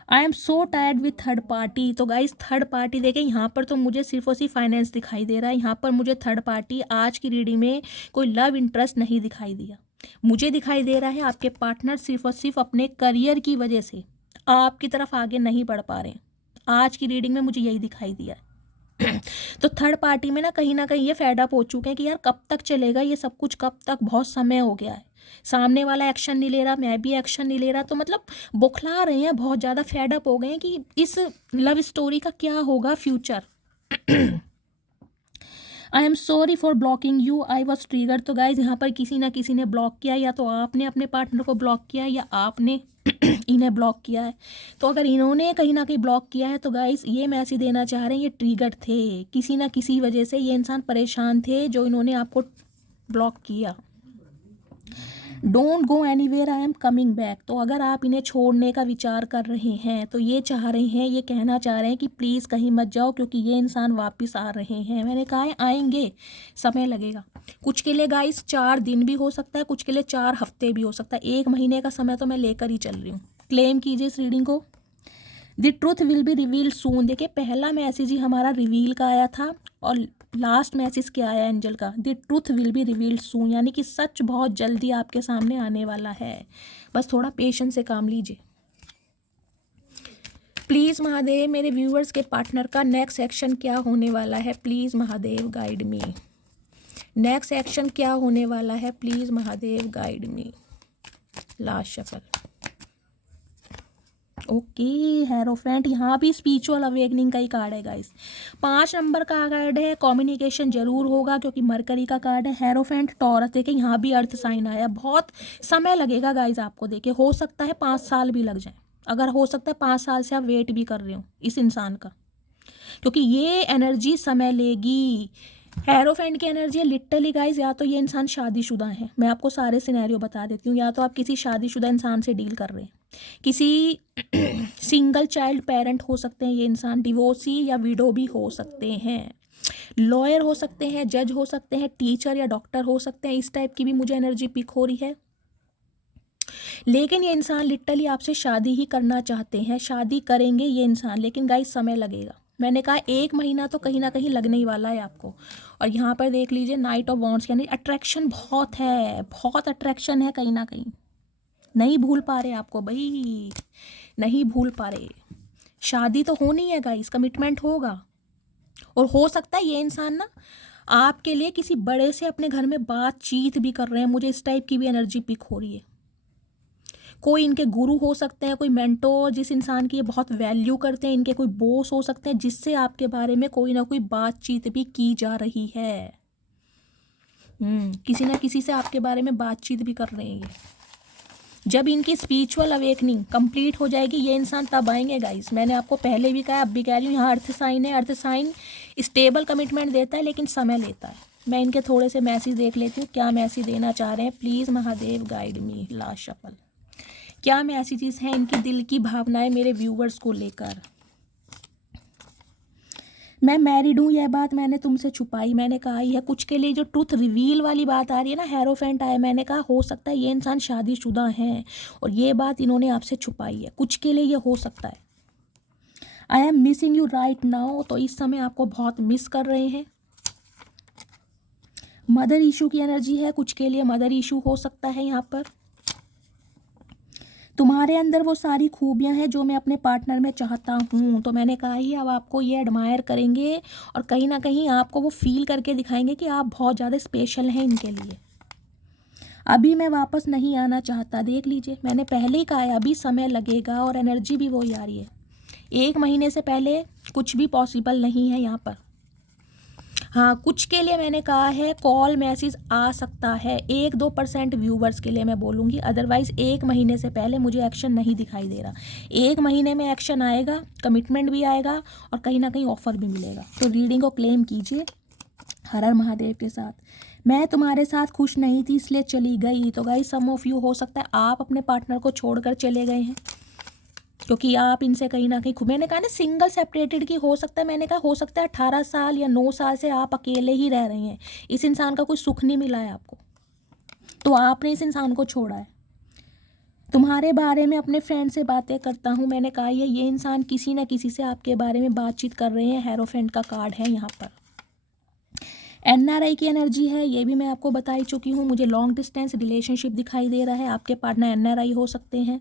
I am so tired with third party, तो गाइस थर्ड पार्टी देखें यहाँ पर तो मुझे सिर्फ और सिर्फ फाइनेंस दिखाई दे रहा है, यहाँ पर मुझे थर्ड पार्टी आज की रीडिंग में कोई लव इंटरेस्ट नहीं दिखाई दिया। मुझे दिखाई दे रहा है आपके पार्टनर सिर्फ और सिर्फ अपने करियर की वजह से आपकी तरफ आगे नहीं बढ़ पा रहे हैं, आज की रीडिंग में मुझे यही दिखाई दिया है। तो थर्ड पार्टी में ना कहीं ये फेड अप हो चुके हैं कि यार कब तक चलेगा ये सब कुछ, कब तक, बहुत समय हो गया है, सामने वाला एक्शन नहीं ले रहा, मैं भी एक्शन नहीं ले रहा, तो मतलब बौखला रहे हैं, बहुत ज़्यादा फेड अप हो गए हैं कि इस लव स्टोरी का क्या होगा future. I am sorry for blocking you, I was trigger, तो गाइज यहाँ पर किसी ना किसी ने ब्लॉक किया, या तो आपने अपने पार्टनर को ब्लॉक किया या आपने इन्हें ब्लॉक किया है। तो अगर इन्होंने कहीं ना कहीं ब्लॉक किया है तो गाइस ये मैसेज देना चाह रहे हैं ये ट्रिगर थे, किसी ना किसी वजह से ये इंसान परेशान थे जो इन्होंने आपको ब्लॉक किया। Don't go anywhere, I am coming back, तो अगर आप इन्हें छोड़ने का विचार कर रहे हैं तो ये चाह रहे हैं, ये कहना चाह रहे हैं कि प्लीज़ कहीं मत जाओ, क्योंकि ये इंसान वापस आ रहे हैं। मैंने कहा है आएंगे, समय लगेगा, कुछ के लिए गाइस 4 दिन भी हो सकता है, कुछ के लिए 4 हफ्ते भी हो सकता है, 1 महीने का समय तो मैं लेकर ही चल रही हूँ। क्लेम कीजिए इस रीडिंग को। The truth will be revealed soon. देखिए पहला मैसेज ही हमारा रिवील का आया था और लास्ट मैसेज क्या आया एंजल का, the truth will be revealed soon, यानी कि सच बहुत जल्दी आपके सामने आने वाला है। बस थोड़ा पेशेंस से काम लीजिए। प्लीज़ महादेव मेरे व्यूअर्स के पार्टनर का नेक्स्ट एक्शन क्या होने वाला है, please Mahadev guide me. Next action क्या होने वाला है, please Mahadev guide me. Last shuffle. Okay hierophant, यहाँ भी स्पिरिचुअल अवेकनिंग का ही कार्ड है गाइस। 5 नंबर का कार्ड है, कम्युनिकेशन जरूर होगा क्योंकि मरकरी का कार्ड है। हेरोफेंट टॉरस, देखिए यहाँ भी अर्थ साइन आया, बहुत समय लगेगा गाइस आपको, देखिए हो सकता है 5 साल भी लग जाए, अगर हो सकता है 5 साल से आप वेट भी कर रहे हो इस इंसान का, क्योंकि ये एनर्जी समय लेगी। हेरोफेंट की एनर्जी है लिटरली गाइस, या तो ये इंसान शादीशुदा है, मैं आपको सारे सिनेरियो बता देती हूँ, या तो आप किसी शादीशुदा इंसान से डील कर रहे हैं, किसी सिंगल चाइल्ड पेरेंट हो सकते हैं ये इंसान, डिवोर्सी या विडो भी हो सकते हैं, लॉयर हो सकते हैं, जज हो सकते हैं, टीचर या डॉक्टर हो सकते हैं, इस टाइप की भी मुझे एनर्जी पिक हो रही है। लेकिन ये इंसान लिटरली आपसे शादी ही करना चाहते हैं, शादी करेंगे ये इंसान, लेकिन गाइस समय लगेगा। मैंने कहा 1 महीना तो कहीं ना कहीं लगने ही वाला है आपको। और यहाँ पर देख लीजिए नाइट ऑफ वॉन्ड्स, यानी अट्रैक्शन बहुत है, बहुत अट्रैक्शन है कहीं ना कहीं, नहीं भूल पा रहे आपको भाई, नहीं भूल पा रहे। शादी तो होनी है गाइस, कमिटमेंट होगा, और हो सकता है ये इंसान ना आपके लिए किसी बड़े से अपने घर में बातचीत भी कर रहे हैं, मुझे इस टाइप की भी एनर्जी पिक हो रही है। कोई इनके गुरु हो सकते हैं, कोई मेंटोर जिस इंसान की ये बहुत वैल्यू करते हैं, इनके कोई बॉस हो सकते हैं जिससे आपके बारे में कोई ना कोई बातचीत भी की जा रही है। किसी ना किसी से आपके बारे में बातचीत भी कर रहे हैं ये। जब इनकी स्पिरिचुअल अवेकनिंग कंप्लीट हो जाएगी ये इंसान तब आएंगे गाइस। मैंने आपको पहले भी कहा, अब भी कह रही हूँ, यहाँ अर्थ साइन है, अर्थ साइन स्टेबल कमिटमेंट देता है लेकिन समय लेता है। मैं इनके थोड़े से मैसेज देख लेती हूँ, क्या मैसेज देना चाह रहे हैं, please Mahadev guide me. Last shuffle, क्या मैसेजेस हैं इनकी दिल की भावनाएं मेरे व्यूवर्स को लेकर। मैं मैरिड हूँ, यह बात मैंने तुमसे छुपाई, मैंने कहा ही है। कुछ के लिए जो ट्रूथ रिवील वाली बात आ रही है ना, हेरोफेंट आए, मैंने कहा हो सकता है ये इंसान शादीशुदा है और ये बात इन्होंने आपसे छुपाई है, कुछ के लिए ये हो सकता है। I am missing you right now, तो इस समय आपको बहुत मिस कर रहे हैं। मदर इशू की एनर्जी है, कुछ के लिए मदर इशू हो सकता है यहाँ पर। तुम्हारे अंदर वो सारी खूबियां हैं जो मैं अपने पार्टनर में चाहता हूँ, तो मैंने कहा ही अब आपको ये एडमायर करेंगे और कहीं ना कहीं आपको वो फील करके दिखाएंगे कि आप बहुत ज़्यादा स्पेशल हैं इनके लिए। अभी मैं वापस नहीं आना चाहता, देख लीजिए मैंने पहले ही कहा है अभी समय लगेगा, और एनर्जी भी वही आ रही है। 1 महीने से पहले कुछ भी पॉसिबल नहीं है यहाँ पर। हाँ, कुछ के लिए मैंने कहा है कॉल मैसेज आ सकता है, 1-2% व्यूवर्स के लिए मैं बोलूँगी, अदरवाइज़ 1 महीने से पहले मुझे एक्शन नहीं दिखाई दे रहा। 1 महीने में एक्शन आएगा, कमिटमेंट भी आएगा और कहीं ना कहीं ऑफर भी मिलेगा। तो रीडिंग को क्लेम कीजिए हर हर महादेव के साथ। मैं तुम्हारे साथ खुश नहीं थी इसलिए चली गई, तो गाइस सम ऑफ यू हो सकता है आप अपने पार्टनर को छोड़कर चले गए हैं क्योंकि आप इनसे कहीं ना कहीं, मैंने कहा ना सिंगल सेपरेटेड की हो सकता है, मैंने कहा हो सकता है 18 साल या 9 साल से आप अकेले ही रह रहे हैं, इस इंसान का कोई सुख नहीं मिला है आपको, तो आपने इस इंसान को छोड़ा है। तुम्हारे बारे में अपने फ्रेंड से बातें करता हूँ, मैंने कहा ये इंसान किसी ना किसी से आपके बारे में बातचीत कर रहे हैं, हेरोफेंट का कार्ड है यहाँ पर। NRI की एनर्जी है, ये भी मैं आपको बता ही चुकी हूँ। मुझे लॉन्ग डिस्टेंस रिलेशनशिप दिखाई दे रहा है, आपके पार्टनर NRI हो सकते हैं।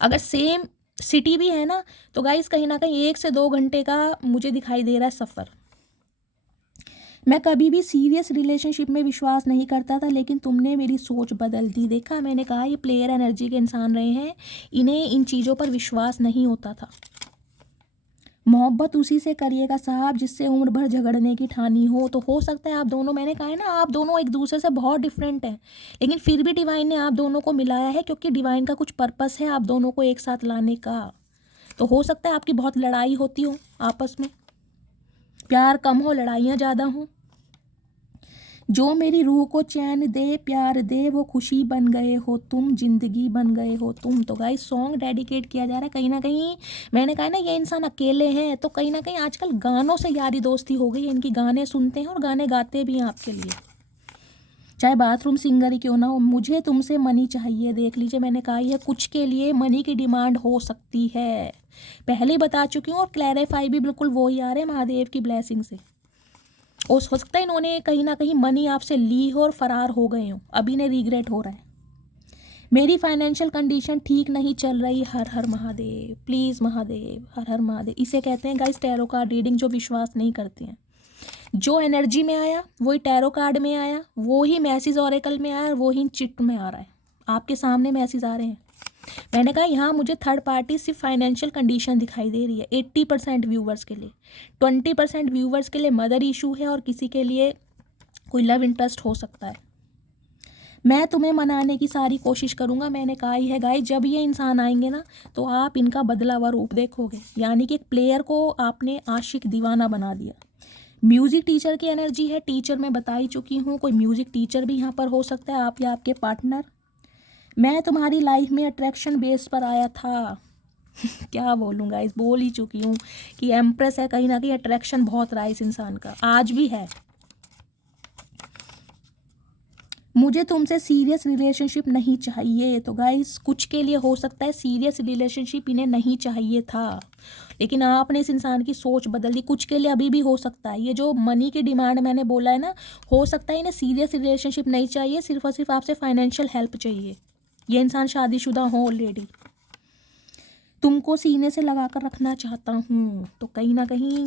अगर सेम सिटी भी है ना तो गाइस कहीं ना कहीं 1 से 2 घंटे का मुझे दिखाई दे रहा है सफ़र। मैं कभी भी सीरियस रिलेशनशिप में विश्वास नहीं करता था लेकिन तुमने मेरी सोच बदल दी। देखा, मैंने कहा ये प्लेयर एनर्जी के इंसान रहे हैं, इन्हें इन चीज़ों पर विश्वास नहीं होता था। मोहब्बत उसी से करिएगा साहब जिससे उम्र भर झगड़ने की ठानी हो सकता है आप दोनों, मैंने कहा है ना आप दोनों एक दूसरे से बहुत डिफरेंट हैं, लेकिन फिर भी डिवाइन ने आप दोनों को मिलाया है क्योंकि डिवाइन का कुछ पर्पस है आप दोनों को एक साथ लाने का। तो हो सकता है आपकी बहुत लड़ाई होती हो आपस में, प्यार कम हो लड़ाइयाँ ज़्यादा हों। जो मेरी रूह को चैन दे प्यार दे वो खुशी बन गए हो तुम, जिंदगी बन गए हो तुम। तो गाइस सॉन्ग डेडिकेट किया जा रहा है, कहीं ना कहीं मैंने कहा ना ये इंसान अकेले हैं, तो कहीं ना कहीं आजकल गानों से यारी दोस्ती हो गई है इनकी, गाने सुनते हैं और गाने गाते भी हैं आपके लिए, चाहे बाथरूम सिंगर ही क्यों ना हो। मुझे तुमसे मनी चाहिए, देख लीजिए मैंने कहा है कुछ के लिए मनी की डिमांड हो सकती है, पहले ही बता चुकी हूँ और क्लैरिफाई भी बिल्कुल वही आ रहे हैं महादेव की ब्लेसिंग से। हो सकता है इन्होंने कहीं ना कहीं मनी आपसे ली हो और फरार हो गए हो, अभी इन्हें रिग्रेट हो रहा है। मेरी फाइनेंशियल कंडीशन ठीक नहीं चल रही, हर हर महादेव, प्लीज़ महादेव, हर हर महादेव। इसे कहते हैं गाइस टैरो कार्ड रीडिंग, जो विश्वास नहीं करते हैं। जो एनर्जी में आया वही टैरो कार्ड में आया, वो ही मैसेज ऑरेकल में आया और वो ही चिट में आ रहा है। आपके सामने मैसेज आ रहे हैं। मैंने कहा यहाँ मुझे थर्ड पार्टी सिर्फ फाइनेंशियल कंडीशन दिखाई दे रही है 80% व्यूवर्स के लिए। 20% व्यूवर्स के लिए मदर इशू है और किसी के लिए कोई लव इंटरेस्ट हो सकता है। मैं तुम्हें मनाने की सारी कोशिश करूँगा। मैंने कहा ही है गाइस, जब ये इंसान आएंगे ना तो आप इनका बदला हुआ रूप देखोगे। यानी कि एक प्लेयर को आपने आशिक दीवाना बना दिया। म्यूज़िक टीचर की एनर्जी है, टीचर मैं बता ही चुकी हूँ, कोई म्यूज़िक टीचर भी यहाँ पर हो सकता है, आप या आपके पार्टनर। मैं तुम्हारी लाइफ में अट्रैक्शन बेस पर आया था। क्या बोलूँ गाइस, बोल ही चुकी हूँ कि एम्प्रेस है, कहीं ना कहीं अट्रैक्शन बहुत रहा है इस इंसान का, आज भी है। मुझे तुमसे सीरियस रिलेशनशिप नहीं चाहिए। तो गाइस कुछ के लिए हो सकता है सीरियस रिलेशनशिप इन्हें नहीं चाहिए था, लेकिन आपने इस इंसान की सोच बदल दी। कुछ के लिए अभी भी हो सकता है, ये जो मनी की डिमांड मैंने बोला है ना, हो सकता है इन्हें सीरियस रिलेशनशिप नहीं चाहिए, सिर्फ और सिर्फ आपसे फाइनेंशियल हेल्प चाहिए। ये इंसान शादीशुदा हो ऑलरेडी, तुमको सीने से लगा कर रखना चाहता हूँ। तो कहीं ना कहीं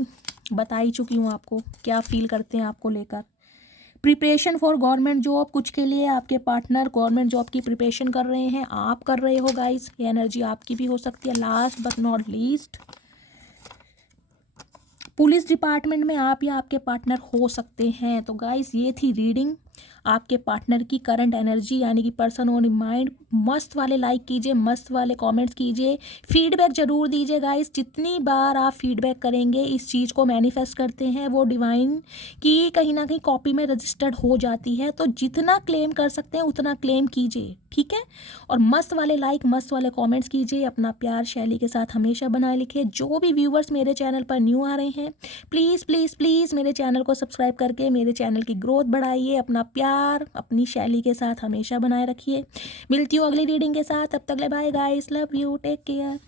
बता ही चुकी हूँ आपको क्या फील करते हैं आपको लेकर। प्रिपरेशन फॉर गवर्नमेंट जॉब, कुछ के लिए आपके पार्टनर गवर्नमेंट जॉब की प्रिपरेशन कर रहे हैं, आप कर रहे हो गाइस, ये एनर्जी आपकी भी हो सकती है। Last but not least, police department में आप या आपके पार्टनर हो सकते हैं। तो गाइस ये थी रीडिंग आपके पार्टनर की करंट एनर्जी, यानी कि पर्सन ऑन माइंड। मस्त वाले लाइक कीजिए, मस्त वाले कमेंट्स कीजिए, फीडबैक ज़रूर दीजिए गाइस। जितनी बार आप फीडबैक करेंगे इस चीज़ को मैनिफेस्ट करते हैं, वो डिवाइन की कहीं ना कहीं कॉपी में रजिस्टर्ड हो जाती है। तो जितना क्लेम कर सकते हैं उतना क्लेम कीजिए, ठीक है। और मस्त वाले लाइक, मस्त वाले कमेंट्स कीजिए। अपना प्यार शैली के साथ हमेशा बनाए लिखिए। जो भी व्यूवर्स मेरे चैनल पर न्यू आ रहे हैं, प्लीज़ प्लीज़ प्लीज़ मेरे चैनल को सब्सक्राइब करके मेरे चैनल की ग्रोथ बढ़ाइए। अपना प्यार अपनी शैली के साथ हमेशा बनाए रखिए। मिलती हूँ अगली रीडिंग के साथ, तब तक ले bye guys, love you, take care.